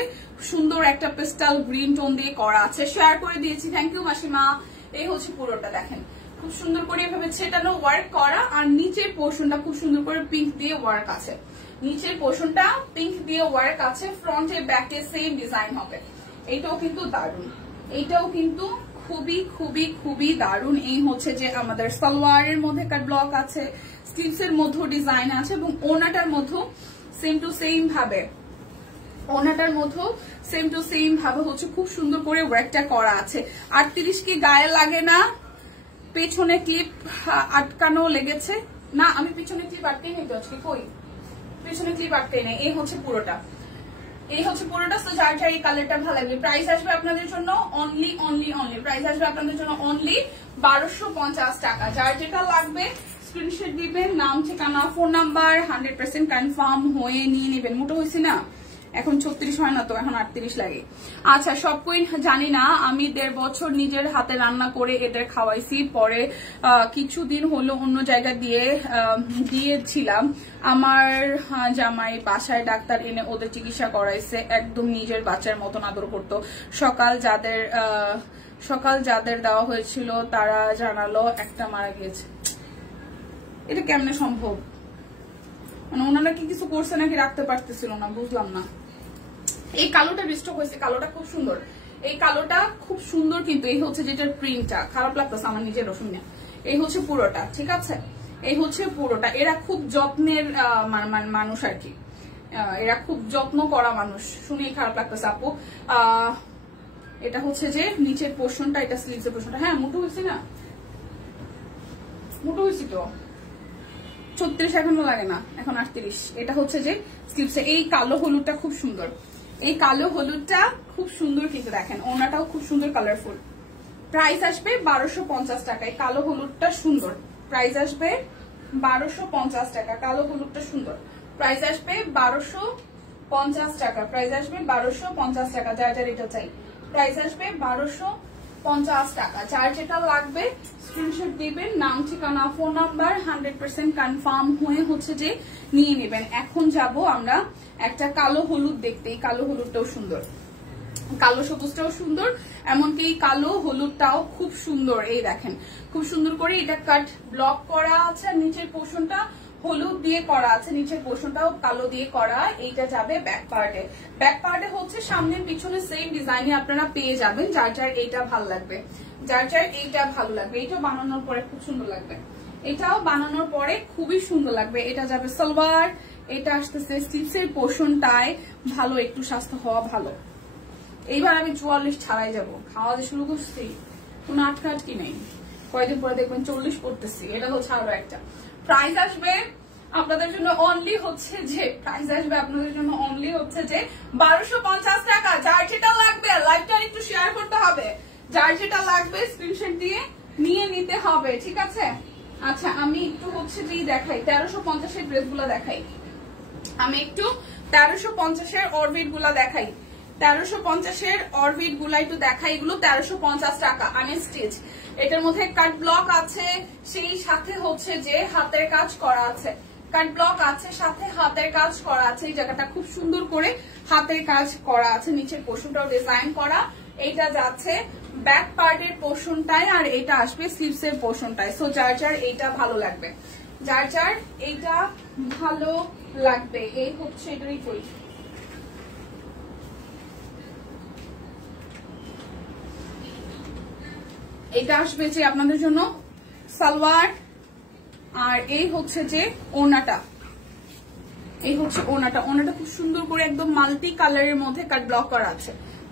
সুন্দর একটা পেস্টাল গ্রিন টোন দিয়ে করা আছে, শেয়ার করে দিয়েছি, থ্যাংক ইউ মাসিমা। এই হচ্ছে পুরোটা দেখেন, খুব সুন্দর করে এভাবে ছেটানো ওয়ার্ক করা, আর নিচের পোর্শনটা খুব সুন্দর করে পিঙ্ক দিয়ে ওয়ার্ক আছে। নিচের পোর্শনটা পিঙ্ক দিয়ে ওয়ার্ক আছে, ফ্রন্টে ব্যাকে সেম ডিজাইন হবে। এইটাও কিন্তু দারুন, এইটাও কিন্তু খুবই খুবই খুবই দারুন। এই হচ্ছে যে আমাদের সালোয়ারের মধ্যে কাট ব্লক আছে, স্লিভস এর মধ্যে ডিজাইন আছে, এবং ওনাটার মধ্যে সেম টু সেম ভাবে, ওনাটার মধ্যে সেম টু সেম ভাবে হচ্ছে খুব সুন্দর করে ওয়ার্কটা করা আছে। 38 কি গায়ে লাগে না? পেছনে ক্লিপ আটকানো লেগেছে না? আমি পিছনে ক্লিপ আটকেই নেই তো আজকে, কই পিছনে ক্লিপ আটকেই নেই। এই হচ্ছে পুরোটা, এই হচ্ছে পুরোটা। তো যার যার এই কালারটা ভালো লাগবে। প্রাইস আসবে আপনাদের জন্য অনলি প্রাইস আসবে আপনাদের জন্য অনলি 1250 টাকা। যার যেটা লাগবে স্ক্রিনশট দিবেন, নাম ঠিকানা ফোন নাম্বার 100% কনফার্ম হয়ে নিয়ে নেবেন। মোটো হয়েছে না? এখন 36 হয় না তো, এখন 38 লাগে। আচ্ছা, সব কুইন জানি না, আমি 1.5 বছর নিজের হাতে রান্না করে এদের খাওয়াইছি। পরে কিছুদিন হলো অন্য জায়গা দিয়েছিলাম। আমার জামাই বাসায় ডাক্তার এনে ওদের চিকিৎসা করাইছে, একদম নিজের বাচ্চার মতন আদর করতো। সকাল যাদের দেওয়া হয়েছিল তারা জানালো একটা মারা গিয়েছে। এটা কেমনে সম্ভব? মানে ওনারা কি কিছু করছে নাকি রাখতে পারতেছিল না, বুঝলাম না। এই কালোটা রিস্টক হয়েছে, কালোটা খুব সুন্দর, এই কালোটা খুব সুন্দর। কিন্তু এই হচ্ছে যেটার প্রিন্টটা খারাপ লাগতেছে আমার নিজের রসুন। এই হচ্ছে পুরোটা, ঠিক আছে? এই হচ্ছে পুরোটা। এরা খুব যত্নের মানুষ আর কি, এরা খুব যত্ন করা মানুষ। শুনেই খারাপ লাগতেছে আপু। এটা হচ্ছে যে নিচের পোর্শনটা, এটা স্লিভসের পোর্শনটা। হ্যাঁ, মোটো হয়েছে না? মোটো হয়েছি তো, 36 এখনো লাগে না, এখন 38। এটা হচ্ছে যে স্লিভসে। এই কালো হলুদটা খুব সুন্দর, এই কালো হলুদটা খুব সুন্দর, কিন্তু দেখেন ওনাটাও খুব সুন্দর কালারফুল। প্রাইস আসবে 1250 টাকা। এই কালো হলুদটা সুন্দর, প্রাইস আসবে 1250 টাকা। কালো হলুদটা সুন্দর, প্রাইস আসবে 1250 টাকা। প্রাইস আসবে 1250 টাকা। যার যার এটা চাই প্রাইস আসবে 1250 টাকা। যার যেটা লাগবে স্ক্রিনশট দিবেন, নাম ঠিকানা ফোন নাম্বার 100% কনফার্ম হয়ে হচ্ছে যে নিয়ে নেবেন। এখন যাব আমরা একটা কালো হলুদ দেখতে। এই কালো হলুদটাও সুন্দর, কালো সবুজটাও সুন্দর, এমনকি কালো হলুদটাও খুব সুন্দর। এই দেখেন খুব সুন্দর করে এটা কাট ব্লক করা আছে, নিচের পোর্শনটা হলুদ দিয়ে করা আছে, নিচের পোর্শনটাও কালো দিয়ে করা। এইটা যাবে ব্যাক পার্টে। ব্যাক পার্টে হচ্ছে সামনে পিছনে সেম ডিজাইনে আপনারা পেয়ে যাবেন। যার যার এইটা ভালো লাগবে, যার যার এইটা ভালো লাগবে। এইটাও বানানোর পরে খুব সুন্দর লাগবে, এটাও বানানোর পরে খুবই সুন্দর লাগবে। এটা যাবে সালোয়ার, এটা আসতেছে স্টিচের পোর্শনটায় ভালো, একটু স্বাস্থ্য হওয়া ভালো। এইবার আমি 44 ছাড়াই যাব, খাওয়া দিয়ে শুরু করছি, কোনো আটকাটকি নেই। কয়েকদিন পরে দেখবেন 40 পড়তেছি। এটা হচ্ছে আরো একটা। প্রাইস আসবে আপনাদের জন্য অনলি হচ্ছে যে প্রাইস আসবে আপনাদের জন্য অনলি হচ্ছে যে 1250 টাকা। যার যেটা লাগবে লাইভটা একটু শেয়ার করতে হবে, যার যেটা লাগবে স্ক্রিনশট দিয়ে নিয়ে নিতে হবে, ঠিক আছে? আচ্ছা আমি একটু হচ্ছে যে দেখাই 1350 এর ড্রেসগুলো দেখাই, আমি একটু 1350 এর অরবিট গুলা দেখাই, 1350 এর অরবিট গুলা একটু দেখাই। এগুলো 1350 টাকা আনস্টিচ, এটার মধ্যে কাট ব্লক আছে, সেই সাথে হচ্ছে যে হাতের কাজ করা আছে, কাট ব্লক আছে সাথে হাতের কাজ করা আছে। এই জায়গাটা খুব সুন্দর করে হাতের কাজ করা আছে, নিচের পোর্শনটাও ডিজাইন করা। এইটা যাচ্ছে ব্যাক পার্টের পোর্শনটায় আর এটা আসবে স্লিভস এর পোর্শনটায়। সো যার যার এইটা ভালো লাগবে, যার যার এইটা ভালো লাগবে, এই হচ্ছে এটারই কই। এটা আসবে যে আপনাদের জন্য সালোয়ার, আর এই হচ্ছে যে ওড়নাটা, এই হচ্ছে ওড়নাটা। ওড়নাটা খুব সুন্দর করে একদম মাল্টি কালারের মধ্যে কাট ব্লক করা আছে,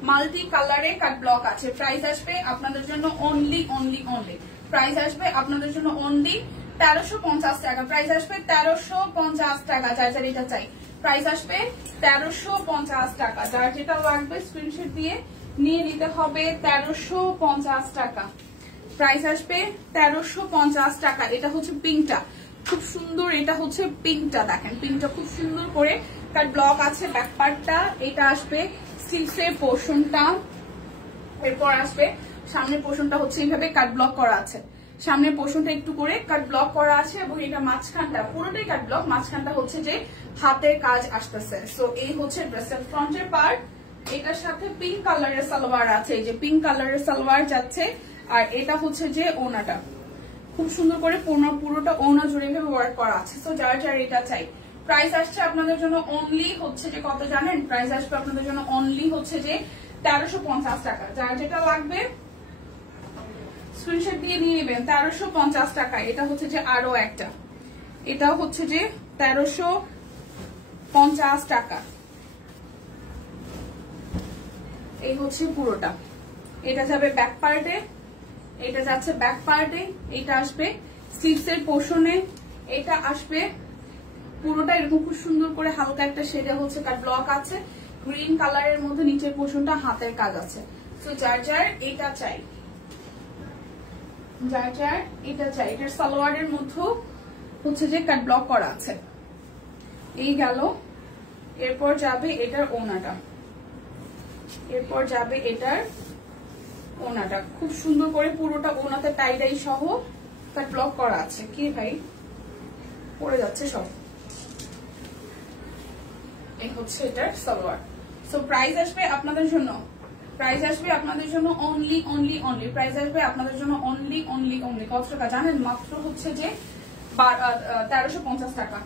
মাল্টি কালারে কাট ব্লক আছে। প্রাইস আসবে আপনাদের জন্য অনলি অনলি অনলি, প্রাইস আসবে আপনাদের জন্য অনলি 1350 টাকা, প্রাইস আসবে 1350 টাকা। যার যার এটা চাই প্রাইস আসবে 1350 টাকা, যার যেটা লাগবে স্ক্রিনশট দিয়ে নিয়ে নিতে হবে। 1350 টাকা প্রাইস আসবে, 1350 টাকা। এটা হচ্ছে পিঙ্কটা, খুব সুন্দর, এটা হচ্ছে পিঙ্কটা, দেখেন পিঙ্কটা খুব সুন্দর করে কাট ব্লক আছে ব্যাক পার্টটা। এটা আসবে স্লিভসের পোর্শনটা, এরপর আসবে সামনের পোর্শনটা হচ্ছে এইভাবে কাট ব্লক করা আছে, সামনের পোর্শনটা একটু করে কাট ব্লক করা আছে এবং এটা মাঝখানটা পুরোটাই কাট ব্লক, মাঝখানটা হচ্ছে যে হাতের কাজ আসতেছে। সো এই হচ্ছে ড্রেসের ফ্রন্টের পার্ট। এটার সাথে পিঙ্ক কালারের সালোয়ার আছে, এই যে পিঙ্ক কালারের সালোয়ার যাচ্ছে, আর এটা হচ্ছে যে ওড়নাটা খুব সুন্দর করে পুরোটা ওড়না জুড়ে ওয়ার্ক করা আছে। সো যার যার এটা চাই প্রাইস আসছে আপনাদের জন্য অনলি হচ্ছে যে কত জানেন? প্রাইস আসবে আপনাদের জন্য অনলি হচ্ছে যে 1350 টাকা। যার যেটা লাগবে স্ক্রিনশট দিয়ে নিয়ে নেবেন। 1350 টাকা। এটা হচ্ছে যে আরো একটা, এটাও হচ্ছে যে 1350 টাকা। এই হচ্ছে পুরোটা, এটা যাবে ব্যাক পার্টে, এটা যাচ্ছে ব্যাক পার্টে, এটা আসবে স্লিভস এর পোর্শনে, এটা আসবে পুরোটা এরকম খুব সুন্দর করে হালকা একটা শেডে হচ্ছে কাট ব্লক আছে, গ্রিন কালারের মধ্যে নিচের পোর্শনটা হাতের কাজ আছে। সো যার যার এটা চাই, যার যার এটা চাই। এটার সালোয়ারের মধ্যে হচ্ছে যে কাট ব্লক করা আছে। এই গেল, এরপর যাবে এটার ওড়নাটা, এরপর যাবে এটার ওড়নাটা খুব সুন্দর করে পুরোটা ওড়নাতে টাই ডাই সহ কাট ব্লক করা আছে। কি ভাই পড়ে যাচ্ছে সব। এই হচ্ছে এটার সালোয়ার। সো প্রাইস আসবে আপনাদের জন্য, প্রাইস আসবে আপনাদের জন্য অনলি অনলি অনলি, প্রাইস আসবে আপনাদের জন্য অনলি অনলি অনলি কত টাকা জানেন? মাত্র হচ্ছে যে 1350 টাকা।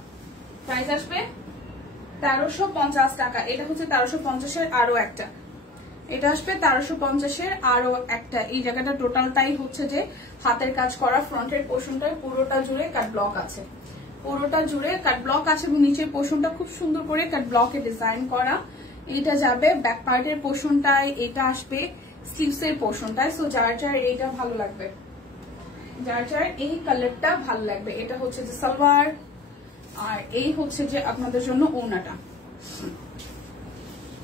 প্রাইস আসবে 1350 টাকা। এটা হচ্ছে 1350 এর আরো একটা, এটা আসবে 1350 এর আরো একটা। এই জায়গাটা টোটালটাই হচ্ছে যে হাতের কাজ করা, ফ্রন্টের পোর্শনটায় পুরোটা জুড়ে কাট ব্লক আছে, পুরোটা জুড়ে কাট ব্লক আছে এবং নিচের পোর্শনটা খুব সুন্দর করে কাট ব্লকে ডিজাইন করা। এটা যাবে ব্যাক পার্টের পোর্শনটায়, এটা আসবে স্লিভস এর পোর্শনটায়। সো যার যার এইটা ভালো লাগবে, যার যার এই কালারটা ভালো লাগবে। এটা হচ্ছে যে সালোয়ার, আর এই হচ্ছে যে আপনাদের জন্য ওড়নাটা,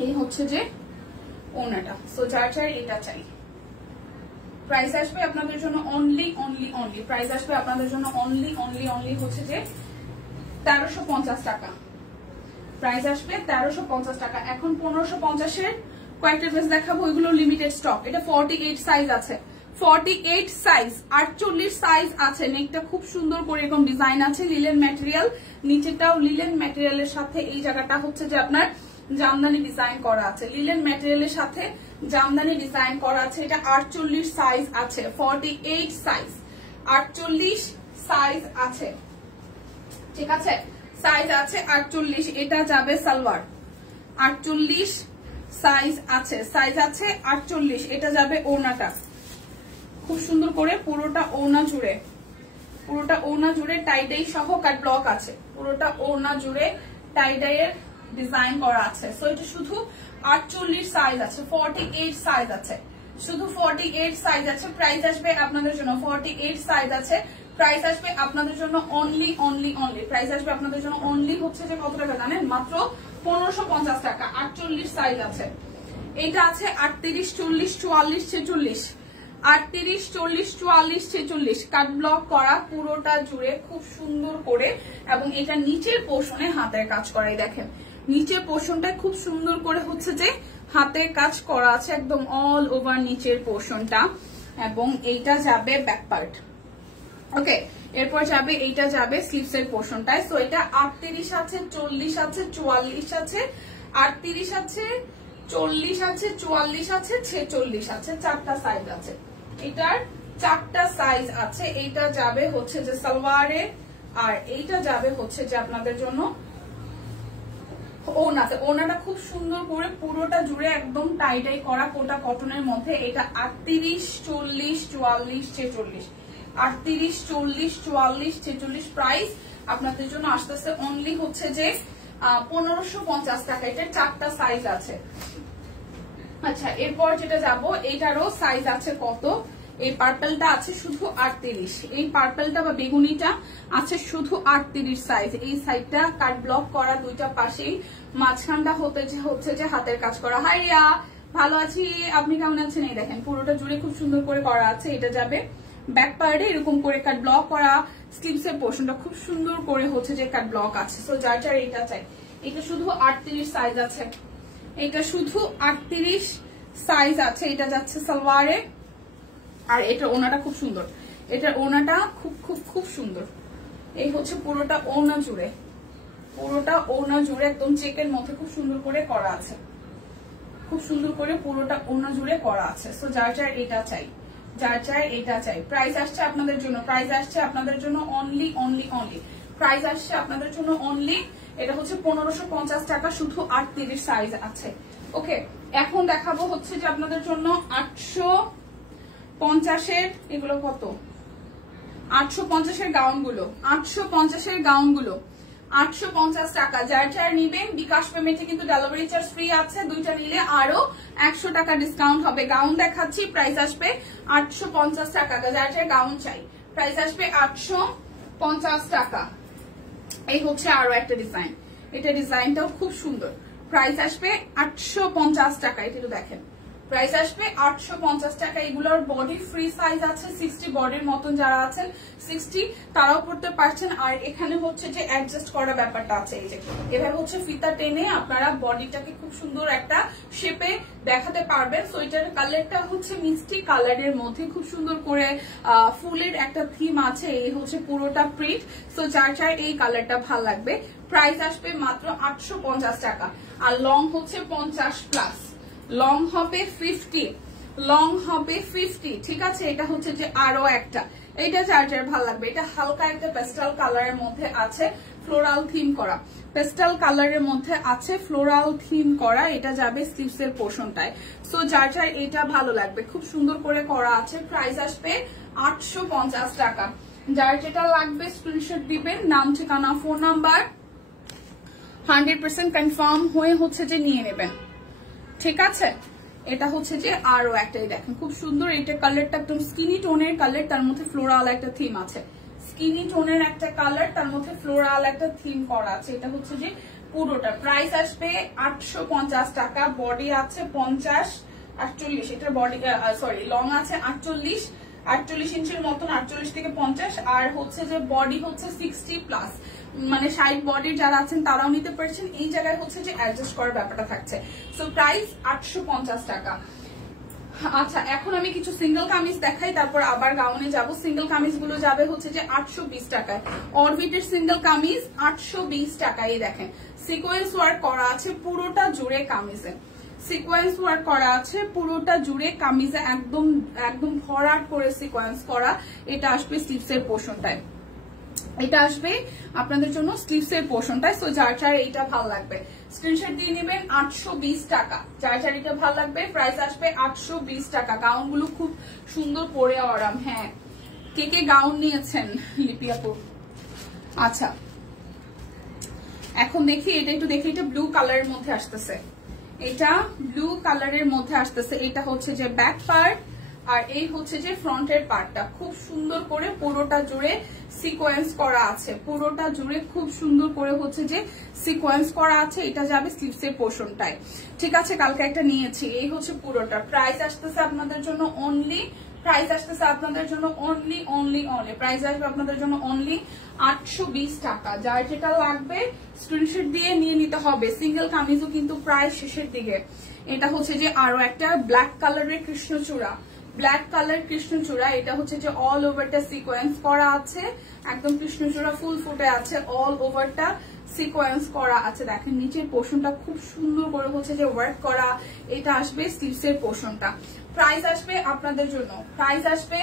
এই হচ্ছে যে ওড়নাটা। সো যার যার এটা চাই প্রাইস আসবে আপনাদের জন্য অনলি অনলি অনলি, প্রাইস আসবে আপনাদের জন্য অনলি অনলি অনলি হচ্ছে যে 1350 টাকা। প্রাইস আসবে 1350 টাকা। এখন 1550 এর কয়েকটা ড্রেস দেখাবো, ওইগুলো লিমিটেড স্টক। এটা 48 সাইজ আছে, 48 সাইজ, 48 সাইজ আছে। নেকটা খুব সুন্দর করে এরকম ডিজাইন আছে, লিলেন ম্যাটেরিয়াল, নিচেটাও লিলেন ম্যাটেরিয়ালের সাথে এই জায়গাটা হচ্ছে যে আপনার জামদানি ডিজাইন করা আছে, লিলেন ম্যাটেরিয়ালের সাথে জামদানি ডিজাইন করা আছে। এটা 48 সাইজ আছে, 48 সাইজ, 48 সাইজ আছে, ঠিক আছে? সাইজ আছে 48। এটা যাবে সালোয়ার, 48 সাইজ আছে, সাইজ আছে 48। এটা যাবে ওড়নাটা, খুব সুন্দর করে পুরোটা ওড়না জুড়ে, পুরোটা ওড়না জুড়ে টাইডাই সহ কাট ব্লক আছে, পুরোটা ওড়না জুড়ে টাইডাইয়ের ডিজাইন করা আছে। সো এটা শুধু 48 সাইজ আছে, 48 সাইজ আছে, শুধু 48 সাইজ আছে। প্রাইস আসবে আপনাদের জন্য 48 সাইজ আছে, প্রাইস আসবে আপনাদের জন্য অনলি প্রাইস আসবে আপনাদের জন্য অনলি হচ্ছে যে কত টাকা জানেন, মাত্র 1550 টাকা। 48 সাইজ আছে, এটা আছে 38, 40, 44, 46, 38, 40, 44, 46 কাট ব্লক করা পুরোটা জুড়ে খুব সুন্দর করে, এবং এটা নিচের পোর্শনে হাতের কাজ করাই দেখেন, নিচের পোর্শনটা খুব সুন্দর করে হচ্ছে যে হাতের কাজ করা আছে একদম অল ওভার নিচের পোর্শনটা, এবং এইটা যাবে ব্যাক পার্ট। ওকে, এরপর যাবে এইটা যাবে স্লিভস এর পোর্শনটায়। সো এটা 38 আছে, 40 আছে, 44 আছে, 38 আছে, 40 আছে, 44 আছে, 46 আছে, 4টা সাইজ আছে, এটার 4টা সাইজ আছে। এইটা যাবে হচ্ছে যে সালোয়ারে, আর এইটা যাবে হচ্ছে যে আপনাদের জন্য ওনাতে। ওনাটা খুব সুন্দর করে পুরোটা জুড়ে একদম টাই করা কোটা কটনের মধ্যে। এটা 38, 40, 44, 46, 38, 40, 44, 46 প্রাইস আপনাদের জন্য আসতেছে অনলি হচ্ছে যে 1550 টাকা। এটা 4টা সাইজ আছে। আচ্ছা, এরপর যেটা যাব এইটারও সাইজ আছে কত, এই পার্পলটা আছে শুধু 38, এই পার্পলটা বা বেগুনিটা আছে শুধু 38 সাইজ। এই সাইডটা কাট ব্লক করা দুইটা পাশেই, মাঝখানটা হচ্ছে যে হাতের কাজ করা। হাই রিয়া, ভালো আছি, আপনি কেমন আছেন? এই দেখেন পুরোটা জুড়ে খুব সুন্দর করে করা আছে। এটা যাবে ব্যাক পার্টে এরকম করে কাট ব্লক করা, স্লিভস এর পোর্শনটা খুব সুন্দর করে হচ্ছে যে কাট ব্লক আছে। সো যার যার এটা চাই, এটা শুধু 38 সাইজ আছে, এটা শুধু 38 সাইজ আছে। এটা যাচ্ছে সালোয়ারে, আর এটা ওনাটা খুব সুন্দর, এটা ওনাটা খুব খুব খুব সুন্দর। এই হচ্ছে পুরোটা ওনা জুড়ে, পুরোটা ওনা জুড়ে একদম চেকের মধ্যে খুব সুন্দর করে করা আছে, খুব সুন্দর করে পুরোটা ওনা জুড়ে করা আছে। সো যার যার এটা চাই, যার যার এটা চাই। প্রাইস আসছে আপনাদের জন্য, প্রাইস আসছে আপনাদের জন্য অনলি প্রাইস আসছে আপনাদের জন্য অনলি, এটা হচ্ছে 1550 টাকা, শুধু 38 সাইজ আছে। ওকে, এখন দেখাবো হচ্ছে যে আপনাদের জন্য 850-এর এগুলো কত, 850-এর গাউনগুলো, 850-এর গাউনগুলো 850 টাকা। যার যার নিবেন বিকাশ পেমেন্টে কিন্তু ডেলিভারি চার্জ ফ্রি আছে, দুইটা নিলে আরো 100 টাকা ডিসকাউন্ট হবে। গাউন দেখাচ্ছি, প্রাইস আসবে 850 টাকা। যার যার গাউন চাই, প্রাইস আসবে 850 টাকা। এই হচ্ছে আরো একটা ডিজাইন, এটা ডিজাইনটাও খুব সুন্দর, প্রাইস আসবে 850 টাকা। এটা একটু দেখেন, প্রাইস আসবে 850 টাকা। এগুলোর বডি ফ্রি সাইজ আছে, 60 বডির মতন যারা আছেন 60 তারাও পড়তে পারছেন। আর এখানে হচ্ছে যে অ্যাডজাস্ট করার ব্যাপারটা আছে, এই যে এভাবে হচ্ছে ফিতা টেনে আপনারা বডিটাকে খুব সুন্দর একটা শেপে দেখাতে পারবেন। সো এটার কালারটা হচ্ছে মিষ্টি কালারের মধ্যে খুব সুন্দর করে ফুলের একটা থিম আছে, এই হচ্ছে পুরোটা প্রিন্ট। সো যার যার এই কালারটা ভালো লাগবে, প্রাইস আসবে মাত্র 850 টাকা। আর লং হচ্ছে 50+, লং হবে 50, লং হবে 50, ঠিক আছে। এটা হচ্ছে যে আরো একটা, এটা যার যার ভালো লাগবে। এটা হালকা একটা পেস্টাল কালারের মধ্যে আছে, ফ্লোরাল থিম করা, পেস্টাল কালারের মধ্যে আছে ফ্লোরাল থিম করা। এটা যাবে স্লিভস এর পোর্শনটায়। সো যার যার এটা ভালো লাগবে, খুব সুন্দর করে করা আছে। প্রাইস আসবে 850 টাকা। যার যেটা লাগবে স্ক্রিনশট দিবেন, নাম, ঠিকানা, ফোন নাম্বার 100% কনফার্ম হয়ে হচ্ছে যে নিয়ে নেবেন, ঠিক আছে। এটা হচ্ছে যে আরো একটাই দেখেন খুব সুন্দর, এটা কালারটা একদম স্কিনি টোনের কালার, তার মধ্যে ফ্লোরাল একটা থিম আছে, স্কিনি টোনের একটা কালার, তার মধ্যে ফ্লোরাল একটা থিম করা আছে। এটা হচ্ছে যে পুরোটা প্রাইস আসবে 850 টাকা। বডি আছে 50-48, এটা বডি সরি লং আছে 48 ইঞ্চির মতন, 48 থেকে 50, আর হচ্ছে যে বডি হচ্ছে 60+, মানে 60 বডির যারা আছেন তারাও নিতে পারছেন। এই জায়গায় হচ্ছে যে অ্যাডজাস্ট করার ব্যাপারটা থাকছে। সো প্রাইস 850 টাকা। আচ্ছা, এখন আমি কিছু সিঙ্গেল কামিজ দেখাই, তারপর আবার গাউনে যাব। সিঙ্গেল কামিজ গুলো যাবে হচ্ছে যে 820 টাকায়। অরবিটের সিঙ্গেল কামিজ 820 টাকায়। দেখেন সিকোয়েন্স ওয়ার্ক করা আছে পুরোটা জুড়ে কামিজে, সিকোয়েন্স ওয়ার্ক করা আছে পুরোটা জুড়ে কামিজে, একদম একদম ভরাট করে সিকোয়েন্স করা। এটা আসবে স্লিভস এর পোর্শনটায়, এটা আসবে আপনাদের জন্য স্লিভস এর পোর্শনটায়। সো যার যার এইটা ভালো লাগবে স্ক্রিনশট দিয়ে নেবেন। 820 টাকা, যার যার এটা ভালো লাগবে প্রাইস আসবে 820 টাকা। গাউন গুলো খুব সুন্দর পরে আরাম। হ্যাঁ, কে কে গাউন নিয়েছেন লিপি আপু? আচ্ছা, এখন দেখি এটা একটু দেখি, এটা ব্লু কালারের মধ্যে আসতেছে, এটা ব্লু কালারের মধ্যে আসতেছে। এটা হচ্ছে যে ব্যাক পার্ট, আর এই হচ্ছে যে ফ্রন্টের পার্টটা, খুব সুন্দর করে পুরোটা জুড়ে সিকোয়েন্স করা আছে, পুরোটা জুড়ে খুব সুন্দর করে হচ্ছে যে সিকোয়েন্স করা আছে। এটা যাবে স্লিভসের পোর্শনটায়, ঠিক আছে। কালকে একটা নিয়েছি, এই হচ্ছে পুরোটা। প্রাইস আসতেছে আপনাদের জন্য অনলি, প্রাইস আসতেছে আপনাদের জন্য অনলি অনলি অনলি, প্রাইস আসবে আপনাদের জন্য অনলি 820 টাকা। যার যেটা লাগবে স্ক্রিনশট দিয়ে নিয়ে নিতে হবে। সিঙ্গেল কামিজও কিন্তু প্রায় শেষের দিকে। এটা হচ্ছে যে আরো একটা ব্ল্যাক কালারের কৃষ্ণচূড়া, ব্ল্যাক কালার কৃষ্ণচূড়া। এটা হচ্ছে যে অল ওভারটা সিকোয়েন্স করা আছে, একদম কৃষ্ণচূড়া ফুল ফুটে আছে, অল ওভারটা সিকোয়েন্স করা আছে। দেখেন নিচের পোর্শনটা খুব সুন্দর করে হচ্ছে যে ওয়ার্ক করা। এটা আসবে স্লিভসের পোর্শনটা। প্রাইস আসবে আপনাদের জন্য, প্রাইস আসবে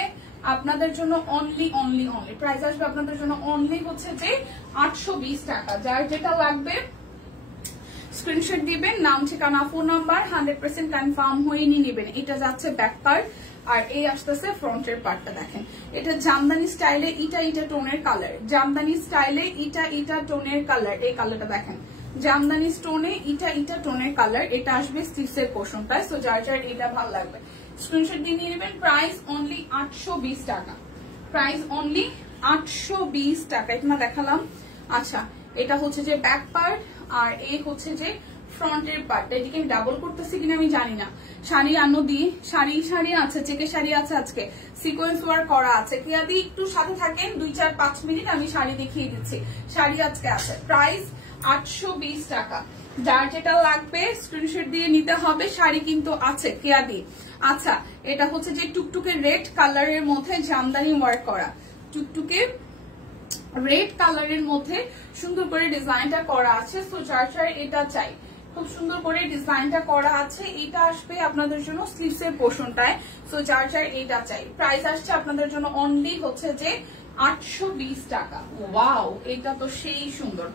আপনাদের জন্য অনলি অনলি অনলি, প্রাইস আসবে আপনাদের জন্য অনলি হচ্ছে যে 820 টাকা। যার যেটা লাগবে স্ক্রিনশট দিবেন, নাম ঠিকানা ফোন নাম্বার 100% কনফার্ম হয়ে নিয়ে নেবেন। এটা যাচ্ছে ব্যাক পার্ট, আর এই আসতেছে ফ্রন্টের পার্টটা। দেখেন এটা জামদানি স্টাইলে ইটা ইটা টোনের কালার, জামদানি স্টাইলে ইটা ইটা টোনের কালার। এই কালারটা দেখেন, জামদানি স্টোনে ইটা ইটা টোনের কালার। এটা আসবে স্টিচের পোর্শনটা। সো যার যার এটা ভালো লাগবে স্ক্রিনশট দিয়ে নিয়ে নেবেন। প্রাইস অনলি 820 টাকা, প্রাইস অনলি 820 টাকা। এটা দেখালাম। আচ্ছা, এটা হচ্ছে যে ব্যাক পার্ট, আর এই হচ্ছে যে ফ্রন্টের পার্ট। এদিকে আমি ডাবল করতেছি কিনা আমি জানি না। শাড়ি আনো দি, শাড়ি শাড়ি আছে, চেকের শাড়ি আছে, আজকে সিকোয়েন্স ওয়ার্ক করা আছে। ক্রিয়াদি একটু সাথে থাকেন, 2-4-5 মিনিট আমি শাড়ি দেখিয়ে দিচ্ছি। শাড়ি আজকে আছে। প্রাইস 820 টাকা। যার যেটা লাগবে স্ক্রিনশট দিয়ে নিতে হবে। শাড়ি কিন্তু আছে ক্রিয়াদি। আচ্ছা, এটা হচ্ছে যে টুকটুকে রেড কালারের মধ্যে জামদানি ওয়ার্ক করা, টুকটুকে রেড কালারের মধ্যে সুন্দর করে ডিজাইনটা করা আছে। সো যার যার এটা চাই, খুব সুন্দর করে ডিজাইনটা করা আছে। এটা আসবে আপনাদের জন্য স্লিভসের পোর্শনটায়। সো যার যার এটা চাই, প্রাইস আসছে আপনাদের জন্য অনলি হচ্ছে যে 820 টাকা। ওয়াও, এটা তো সেই সুন্দর,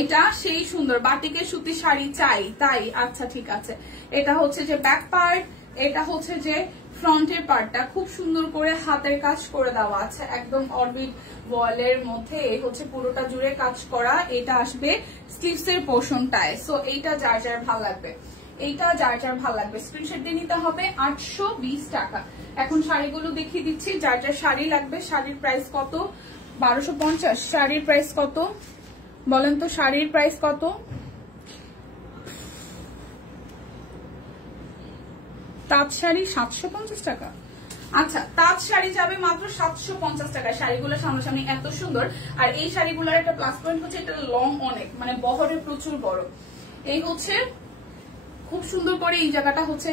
এটা সেই সুন্দর। বাটিকের সুতি শাড়ি চাই তাই? আচ্ছা ঠিক আছে। এটা হচ্ছে যে ব্যাক পার্ট, এটা হচ্ছে যে ফ্রন্টের পার্টটা খুব সুন্দর করে হাতের কাজ করে দেওয়া আছে, একদম অরবিট ওয়ালের মধ্যে। এই হচ্ছে পুরোটা জুড়ে কাজ করা। এটা আসবে স্লিভসের পোর্শনটায়। সো এইটা যার যার ভাল লাগবে, এইটা যার যার ভাল লাগবে স্ক্রিনশট দিয়ে নিতে হবে। 820 টাকা। এখন শাড়িগুলো দেখিয়ে দিচ্ছি। যার যার শাড়ি লাগবে, শাড়ির প্রাইস কত? 1250। শাড়ির প্রাইস কত বলেন তো? শাড়ির প্রাইস কত? তাঁত শাড়ি 750 টাকা। আচ্ছা, তাঁত শাড়ি যাবে মাত্র 750 টাকায়। শাড়িগুলো সামনাসামনি এত সুন্দর। আর এই শাড়িগুলোর একটা প্লাস পয়েন্ট হচ্ছে এটা লং অনেক, মানে বহরে প্রচুর বড়। এই হচ্ছে খুব সুন্দর করে এই জায়গাটা হচ্ছে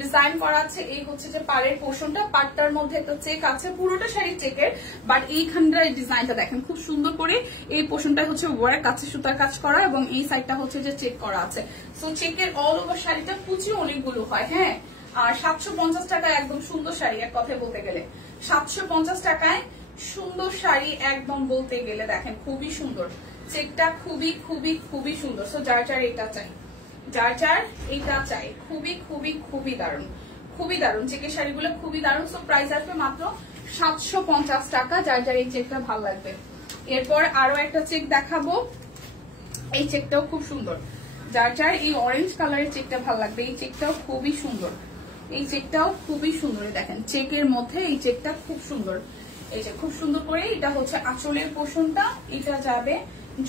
ডিজাইন করা আছে। এই হচ্ছে যে পাড়ের পোর্শনটা, পাড়টার মধ্যে একটা চেক আছে, পুরোটা শাড়ি চেকের। বাট এইখানটার ডিজাইনটা দেখেন খুব সুন্দর করে। এই পোর্শনটা হচ্ছে ওয়ার্ক আছে, সুতার কাজ করা, এবং এই সাইডটা হচ্ছে যে চেক করা আছে। সো চেকের অল ওভার শাড়িটা কুচি অনেকগুলো হয়। হ্যাঁ, আর 750 টাকায় একদম সুন্দর শাড়ি। এক কথায় বলতে গেলে 750 টাকায় সুন্দর শাড়ি একদম বলতে গেলে। দেখেন খুবই সুন্দর, চেকটা খুবই খুবই খুবই সুন্দর। সো যার যার এটা চাই, যার যার এটা চাই, খুবই খুবই খুবই দারুণ, খুবই দারুণ। চেকের শাড়িগুলো খুবই দারুণ। সো প্রাইস আসবে মাত্র 750 টাকা। যার যার এই চেকটা ভালো লাগবে। এরপর আরো একটা চেক দেখাবো। এই চেকটাও খুব সুন্দর। যার যার এই অরেঞ্জ কালারের চেকটা ভালো লাগবে, এই চেকটাও খুবই সুন্দর, এই চেকটাও খুবই সুন্দর। দেখেন চেকের মধ্যে এই চেকটা খুব সুন্দর। এই যে খুব সুন্দর করে এটা হচ্ছে আঁচলের পোর্শনটা, এটা যাবে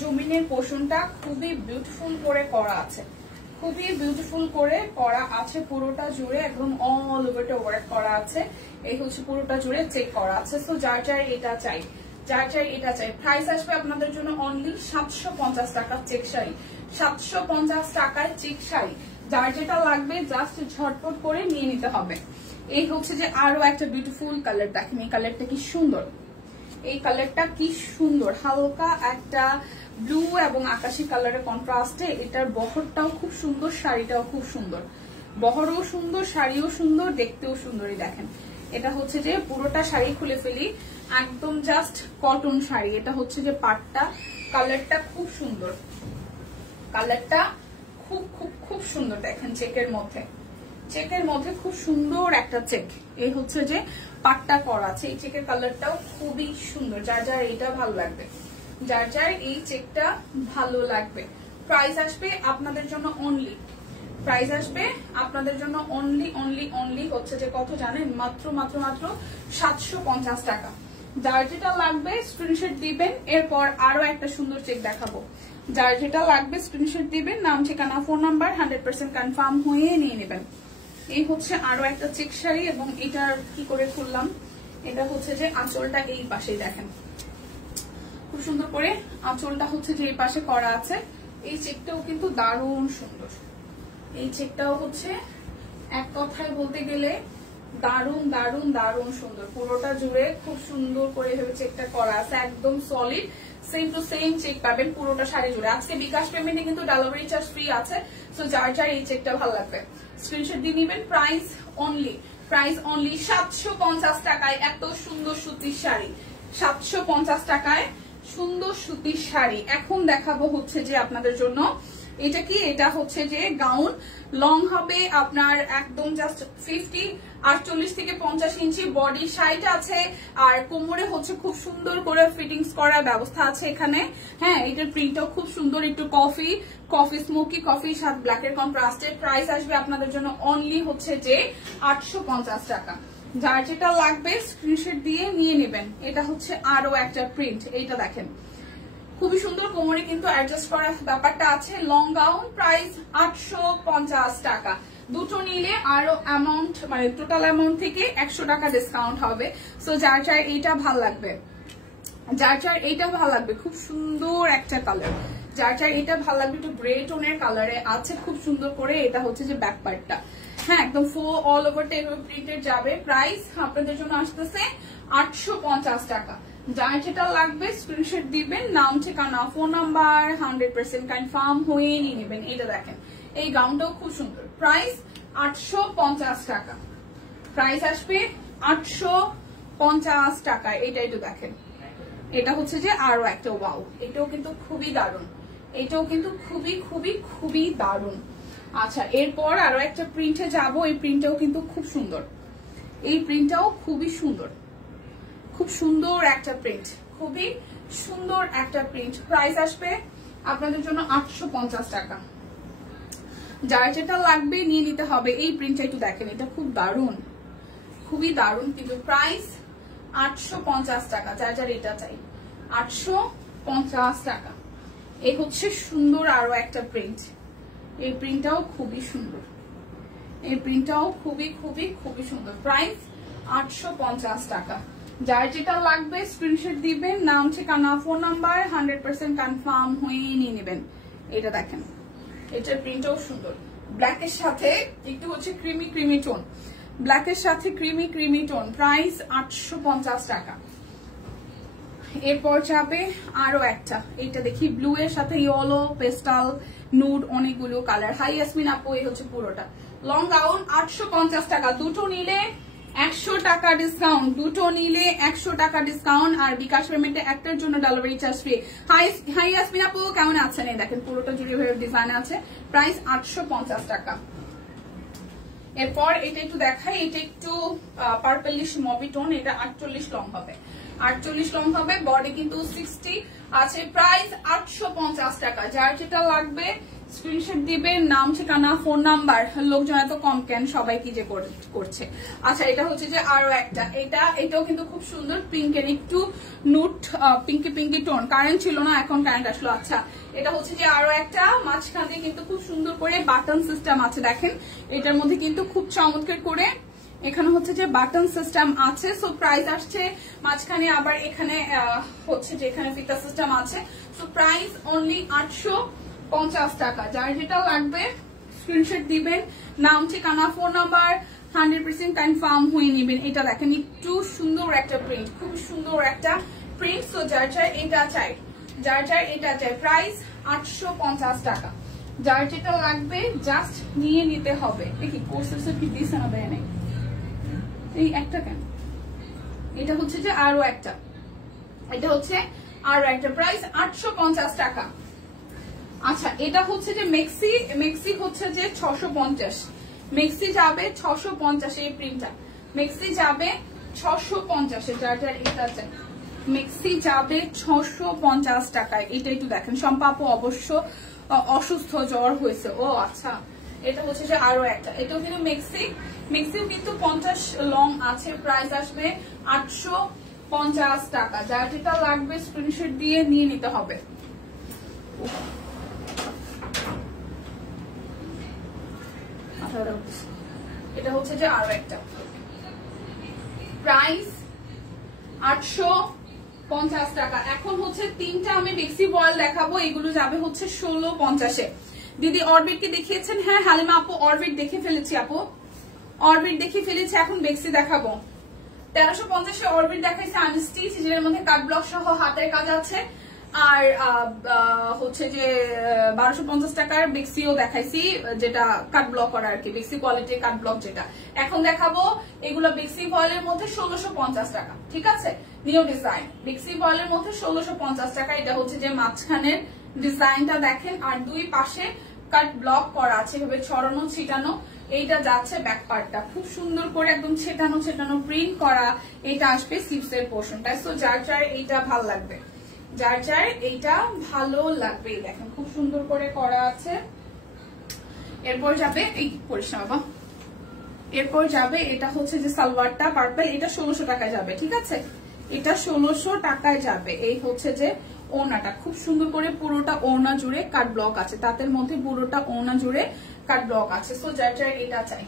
জমিনের পোর্শনটা। খুবই বিউটিফুল করে করা আছে, খুবই বিউটিফুল করে করা আছে। পুরোটা জুড়ে একদম অল ওভারটা ওয়ার্ক করা আছে। এই হচ্ছে পুরোটা জুড়ে চেক করা আছে। সো যার যার এটা চাই, যার যার এটা চাই। প্রাইস আসবে আপনাদের জন্য অনলি 750 টাকা চেক শাড়ি, 750 টাকায় চেক শাড়ি। যার যেটা লাগবে জাস্ট ঝটপট করে নিয়ে নিতে হবে। এই হচ্ছে যে আরো একটা বিউটিফুল কালার। দেখেন এই কালারটা কি সুন্দর, এই কালারটা কি সুন্দর। হালকা একটা ব্লু এবং আকাশি কালারের কন্ট্রাস্টে। এটার বহরটাও খুব সুন্দর, শাড়িটাও খুব সুন্দর। বহরও সুন্দর, শাড়িও সুন্দর, দেখতেও সুন্দরই। দেখেন এটা হচ্ছে যে পুরোটা শাড়ি খুলে ফেলি, একদম জাস্ট কটন শাড়ি। এটা হচ্ছে যে পাটটা, কালারটা খুব সুন্দর, কালারটা খুব খুব খুব সুন্দর। দেখেন চেকের মধ্যে, চেকের মধ্যে খুব সুন্দর একটা চেক। এই হচ্ছে যে পাটটা করা আছে, এই চেকের কালারটাও খুবই সুন্দর। যার যার এটা ভালো লাগবে, যার যার এই চেকটা ভালো লাগবে। প্রাইস আসবে আপনাদের জন্য অনলি, প্রাইস আসবে আপনাদের জন্য অনলি হচ্ছে যে কত জানেন, মাত্র 750 টাকা। যার যেটা লাগবে স্ক্রিনশট দিবেন। এরপর আরো একটা সুন্দর চেক দেখাবো, যার যেটা লাগবে স্ক্রিনশট দিবেন, নাম ঠিকানা ফোন নাম্বার 100% কনফার্ম হয়ে নিয়ে নেবেন। এই হচ্ছে আরো একটা চেক শাড়ি, এবং এটার কি করে খুললাম, এটা হচ্ছে যে আঁচলটা এই পাশেই দেখেন, খুব সুন্দর করে আঁচলটা হচ্ছে যে এই পাশে করা আছে। এই চেকটাও কিন্তু দারুণ সুন্দর, এই চেকটাও হচ্ছে এক কথায় বলতে গেলে দারুণ সুন্দর। পুরোটা জুড়ে খুব সুন্দর করে এভাবে চেকটা করা আছে, একদম solid same to same check পাবেন পুরোটা শাড়ি জুড়ে। আজকে বিকাশ পেমেন্টে কিন্তু ডেলিভারি চার্জ ফ্রি আছে, সো যার এই চেকটা ভালো লাগবে স্ক্রিনশট দিয়ে নেবেন। প্রাইস অনলি 750 টাকায় এত সুন্দর সুতির শাড়ি, 750 টাকায় সুন্দর সুতির শাড়ি। এখন দেখাবো হচ্ছে যে আপনাদের জন্য এটা কি, এটা হচ্ছে যে গাউন, লং হবে আপনার একদম জাস্ট 48 থেকে 50 ইঞ্চি, বডি সাইজ আছে, আর কোমরে হচ্ছে খুব সুন্দর করে ফিটিংস করার ব্যবস্থা আছে এখানে। হ্যাঁ, এটার প্রিন্টটাও খুব সুন্দর, একটু কফি স্মোকি কফি সাথে ব্ল্যাকের কন্ট্রাস্টে। প্রাইস আসবে আপনাদের জন্য অনলি হচ্ছে যে 850 টাকা। যার যেটা লাগবে স্ক্রিনশট দিয়ে নিয়ে নেবেন। এটা হচ্ছে আরো একটা প্রিন্ট, এইটা দেখেন খুবই সুন্দর, কোমরে কিন্তু অ্যাডজাস্ট করার ব্যাপারটা আছে। লং গাউন, প্রাইস 850 টাকা। দুটো নিলে আরো অ্যামাউন্ট মানে টোটাল অ্যামাউন্ট থেকে 100 টাকা ডিসকাউন্ট হবে। সো যার এইটা ভাল লাগবে, এইটা ভাল লাগবে, খুব সুন্দর একটা কালার। যার এটা ভাল লাগবে, একটু গ্রে টোনের কালারে আছে, খুব সুন্দর করে। এটা হচ্ছে যে ব্যাক পার্টটা, হ্যাঁ একদম ফুল অল ওভার প্রিন্টেড যাবে। প্রাইস আপনাদের জন্য আসতেছে 850 টাকা। যার যেটা লাগবে স্ক্রিনশট দিবেন, নাম ঠিকানা ফোন নাম্বার 100% কনফার্ম হয়ে নিয়ে নেবেন। এটা দেখেন, এই গাউনটাও খুব সুন্দর। প্রাইস 850 টাকা। প্রাইস আসবে 850 টাকা। এটা একটু দেখেন, এটা হচ্ছে যে আরো একটা ওয়াও, এটাও কিন্তু খুবই দারুণ, এটাও কিন্তু খুবই দারুণ। আচ্ছা, এরপর আরো একটা প্রিন্টে যাব। এই প্রিন্টটাও কিন্তু খুব সুন্দর, এই প্রিন্টটাও খুবই সুন্দর, খুব সুন্দর একটা প্রিন্ট, খুবই সুন্দর একটা প্রিন্ট। প্রাইস আসবে আপনাদের জন্য 850 টাকা। যার যেটা লাগবে নিয়ে নিতে হবে। এই প্রিন্টটা একটু দেখেন, এটা খুব দারুণ, খুবই দারুণ, কিন্তু প্রাইস 850 টাকা। যার এটা চাই 850 টাকা। এই হচ্ছে সুন্দর আরো একটা প্রিন্ট, এই প্রিন্টটাও খুবই সুন্দর, এই প্রিন্টটাও খুবই সুন্দর। প্রাইস 850 টাকা। যার যেটা লাগবে স্ক্রিনশট দিবেন, নাম ঠিকানা ফোন নাম্বার 100% কনফার্ম হয়ে নিয়ে নেবেন। এটা দেখেন, এটার প্রিন্টটাও সুন্দর, ব্ল্যাকের সাথে একটু হচ্ছে ক্রিমি টোন, ব্ল্যাকের সাথে ক্রিমি টোন। প্রাইস 850 টাকা। এরপর যাবে আরো একটা, এইটা দেখি ব্লু এর সাথে ইয়েলো, পেস্টাল, নুড, অনেকগুলো কালার। হাই ইয়াসমিন আপু, এই হচ্ছে পুরোটা লং গাউন, 850 টাকা। দুটো নিলে 100 টাকা ডিসকাউন্ট, দুটো নিলে 100 টাকা ডিসকাউন্ট। আর বিকাশ পেমেন্টে একটার জন্য delivery charge free. Hi Yasmin আপু, কেমন আছেন? এই দেখেন পুরোটা জুড়ে ডিজাইন আছে। প্রাইস 850 টাকা। এরপর এটা একটু দেখাই, এটা একটু পার্পলিশ মবি টোন, এটা 48 লং হবে, 48 লং হবে, বডি কিন্তু 60 আছে। প্রাইস 850 টাকা। যার যেটা লাগবে স্ক্রিনশট দিবে, নাম ঠিকানা ফোন নাম্বার। লোকজন এত কম কেন, সবাই কি যে করছে। আচ্ছা, এটা হচ্ছে যে আরো একটা, এটাও কিন্তু খুব সুন্দর, পিঙ্কের একটু নুট পিঙ্কি টোন। কারেন্ট ছিল না, এখন কারেন্ট আসলো। আচ্ছা, এটা হচ্ছে যে আরো একটা, মাঝখান দিয়ে কিন্তু খুব সুন্দর করে বাটন সিস্টেম আছে। দেখেন, এটার মধ্যে কিন্তু খুব চমৎকার করে এখানে হচ্ছে যে বাটন সিস্টেম আছে। সো প্রাইস আসছে মাঝখানে, আবার এখানে হচ্ছে যে এখানে ফিতা সিস্টেম আছে। সো প্রাইস অনলি 850 টাকা। যার যেটা লাগবে স্ক্রিনশট দিবেন, নাম ঠিকানা ফোন নাম্বার 100% কনফার্ম হয়ে নেবেন। এটা দেখেন, একটু সুন্দর একটা প্রিন্ট, খুব সুন্দর একটা প্রিন্ট। সো যার এটা চাই, এটা চাই। প্রাইস 850 টাকা। যার যেটা লাগবে জাস্ট নিয়ে নিতে হবে। দেখি কোর্সের কি দিছে না দেয় নাই, এই একটা কেন, এটা হচ্ছে যে আরো একটা, এটা হচ্ছে আরো একটা। প্রাইস 850 টাকা। আচ্ছা, এটা হচ্ছে যে মেক্সি হচ্ছে যে 650, মেক্সি যাবে 650। এই প্রিন্টটা মেক্সি যাবে 650। যার এটা চাই, মেক্সি যাবে 650 টাকায়। এটা একটু দেখেন, সম্পাপু অবশ্য অসুস্থ, জ্বর হয়েছে। ও আচ্ছা, এটা হচ্ছে যে আরো একটা, এটাও কিন্তু মেক্সিও কিন্তু 50 লং আছে, প্রাইস আসবে 850 টাকা। যার যেটা লাগবে স্ক্রিনশট দিয়ে নিয়ে নিতে হবে। এটা হচ্ছে যে আরো একটা, প্রাইস 850 টাকা। এখন হচ্ছে তিনটা আমি বেক্সি বয়েল দেখাবো, এগুলো যাবে হচ্ছে 1650-এ। দিদি অরবিট কি দেখিয়েছেন? হ্যাঁ হালিমা আপু অরবিট দেখে ফেলেছি, আপু অরবিট দেখে ফেলেছি, এখন বেক্সি দেখাবো। 1350-এ অরবিট দেখাইছে আনস্টিচ, যেটার মধ্যে কাট ব্লক সহ হাতের কাজ আছে। আর হচ্ছে যে 1250 টাকার বেক্সিও দেখাইছি, যেটা কাট ব্লক করা আর কি, বেক্সি কোয়ালিটির কাট ব্লক যেটা। এখন দেখাবো এগুলো বেক্সি বয়েলের মধ্যে 1650 টাকা, ঠিক আছে? নিউ ডিজাইন বেক্সি বয়েলের মধ্যে 1650 টাকা। এটা হচ্ছে যে মাঝখানের ডিজাইনটা দেখেন, আর দুই পাশে কাট ব্লক করা আছে, এভাবে ছড়ানো ছিটানো। এইটা যাচ্ছে ব্যাক পার্টটা খুব সুন্দর করে একদম ছেটানো ছেটানো প্রিন্ট করা। এটা আসবে স্লিভস এর পোর্শনটা। সো যার যার এইটা ভালো লাগবে, যার যার এইটা ভালো লাগবে, দেখেন খুব সুন্দর করে করা আছে। এরপর যাবে এই করিস না বাবা, এরপর যাবে এটা হচ্ছে যে সালোয়ারটা পার্পল, এটা 1600 টাকায় যাবে, ঠিক আছে? এটা 1600 টাকায় যাবে। এই হচ্ছে যে ওড়নাটা খুব সুন্দর করে পুরোটা ওড়না জুড়ে কাট ব্লক আছে, তাদের মধ্যে পুরোটা ওড়না জুড়ে কাট ব্লক আছে। সো যার যার এটা চাই,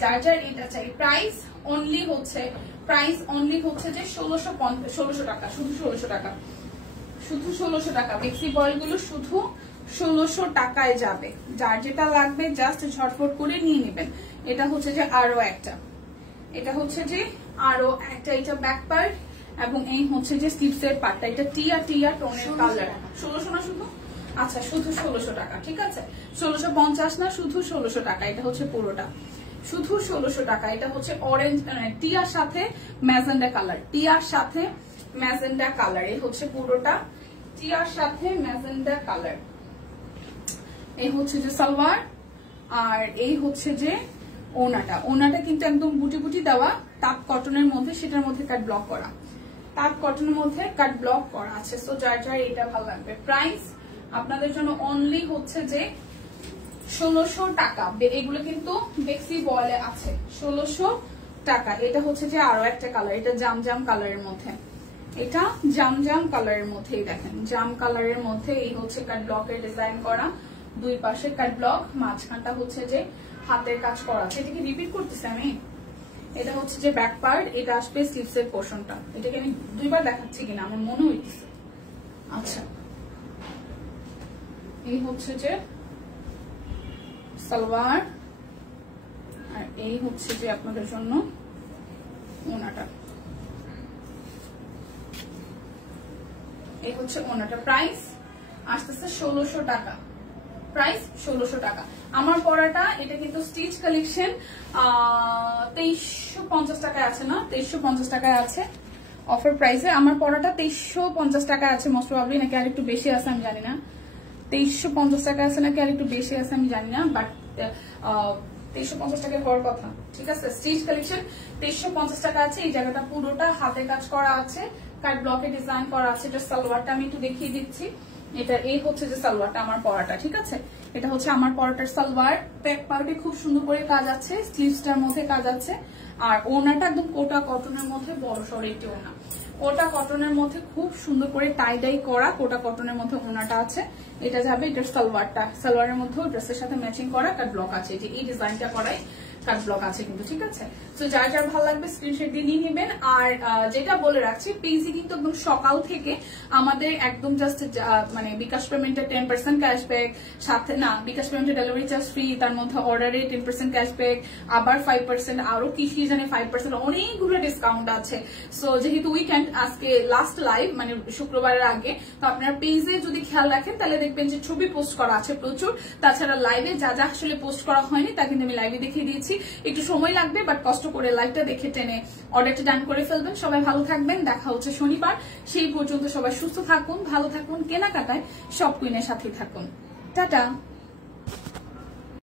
যার যার এটা চাই। প্রাইস অনলি হচ্ছে যে 1600 টাকা, শুধু 1600 টাকা, শুধু 1600 টাকা। বেক্সি বয়েল গুলো শুধু 1600 টাকায় যাবে। যার যেটা লাগবে জাস্ট ঝটফট করে নিয়ে নেবেন। এটা হচ্ছে যে আরো একটা, এটা হচ্ছে যে আরো একটা, এটা ব্যাক পার্ট এবং এই হচ্ছে যে স্লিভস এর পার্টটা। এটা টিয়া টোনের কালার। 1600 না শুধু? আচ্ছা শুধু 1600 টাকা, ঠিক আছে? 1650 না, শুধু 1600 টাকা। এটা হচ্ছে পুরোটা শুধু 1600 টাকা। এটা হচ্ছে অরেঞ্জ টিয়ার সাথে ম্যাজেন্ডা কালার, টিয়ার সাথে ম্যাজেন্ডা কালার। এই হচ্ছে পুরোটা টিয়ার সাথে ম্যাজেন্ডা কালার। এই হচ্ছে যে সালোয়ার, আর এই হচ্ছে যে ওনাটা কিন্তু একদম বুটি বুটি দেওয়া, তাঁত কটনের মধ্যে, সেটার মধ্যে কাট ব্লক করা, তাঁত কটনের মধ্যে কাট ব্লক করা আছে। সো যার যার এটা ভালো লাগবে। প্রাইস আপনাদের জন্য অনলি হচ্ছে যে 1600 টাকা। এগুলো কিন্তু বেক্সি বয়েলে আছে, 1600 টাকা। এটা হচ্ছে যে আরো একটা কালার, এটা জাম কালারের মধ্যে, এটা জাম কালারের মধ্যেই দেখেন, জাম কালারের মধ্যে। এই হচ্ছে কাট ব্লকের ডিজাইন করা, দুই পাশে কাট ব্লক, মাঝখানটা হচ্ছে যে হাতের কাজ করা আছে। এটাকে রিপিট করতেছি আমি। এটা হচ্ছে যে ব্যাক পার্ট, এটা আসবে স্লিভস এর পোর্শনটা। এটাকে আমি দুইবার দেখাচ্ছি কিনা আমার মনে হইতেছে। আচ্ছা এই হচ্ছে যে সালোয়ার, আর এই হচ্ছে যে আপনাদের জন্য ওনাটা। এই হচ্ছে ওনাটা। প্রাইস আসতেছে 1600 টাকা, প্রাইস 1600 টাকা। আমার পরাটা এটা কিন্তু স্টিচ কালেকশন, 2350 টাকায় আছে না, 2350 টাকায় আছে অফার প্রাইসে। আমার পরাটা 2350 টাকায় আছে, মোস্ট প্রবাবলি, নাকি আর একটু বেশি আছে আমি জানি না। 2350 টাকা আছে নাকি আর একটু বেশি আছে আমি জানি না, বাট 2350 টাকায় হওয়ার কথা, ঠিক আছে? স্টিচ কালেকশন 2350 টাকা আছে। এই জায়গাটা পুরোটা হাতে কাজ করা আছে, কাট ব্লকে ডিজাইন করা আছে। এটা সালোয়ারটা আমি একটু দেখিয়ে দিচ্ছি। এটা এই হচ্ছে যে সালোয়ারটা আমার পরাটা, ঠিক আছে? এটা হচ্ছে আমার পরাটার সালোয়ার। ব্যাক পার্টে খুব সুন্দর করে কাজ আছে, স্লিভসটার মধ্যে কাজ আছে, আর ওনাটা একদম কোটা কটনের মধ্যে বড় সড় একটি ওনা। কোটা কটনের মধ্যে খুব সুন্দর করে টাই ডাই করা কোটা কটনের মধ্যে ওনাটা আছে। এটা যাবে এটার সালোয়ারটা, সালোয়ারের মধ্যে ড্রেসের সাথে ম্যাচিং করা কাট ব্লক আছে, যে এই ডিজাইনটা করাই কাট ব্লক আছে কিন্তু, ঠিক আছে? তো যার যার ভালো লাগবে স্ক্রিনশট দিয়ে নিয়ে নেবেন। আর যেটা বলে রাখছি, পেজে কিন্তু একদম সকাল থেকে আমাদের একদম জাস্ট মানে বিকাশ পেমেন্টের 10% ক্যাশব্যাক, সাথে না বিকাশ পেমেন্টের ডেলিভারি চার্জ ফ্রি, তার মধ্যে অর্ডারে 10% ক্যাশব্যাক, আবার 5%, আরো কি জানে 5%, অনেকগুলো ডিসকাউন্ট আছে। সো যেহেতু উইকেন্ড, আজকে লাস্ট লাইভ মানে শুক্রবারের আগে, তো আপনার পেজে যদি খেয়াল রাখেন তাহলে দেখবেন যে ছবি পোস্ট করা আছে প্রচুর। তাছাড়া লাইভে যা যা আসলে পোস্ট করা hয়নি তা কিন্তু আমি লাইভে দেখিয়ে দিয়েছি। একটু সময় লাগবে, বাট কষ্ট করে লাইভটা দেখে টেনে অর্ডারটা ডান করে ফেলবেন। সবাই ভালো থাকবেন, দেখা হচ্ছে শনিবার। সেই পর্যন্ত সবাই সুস্থ থাকুন, ভালো থাকুন, কেনাকাটায় সব কুইনের সাথেই থাকুন। টাটা।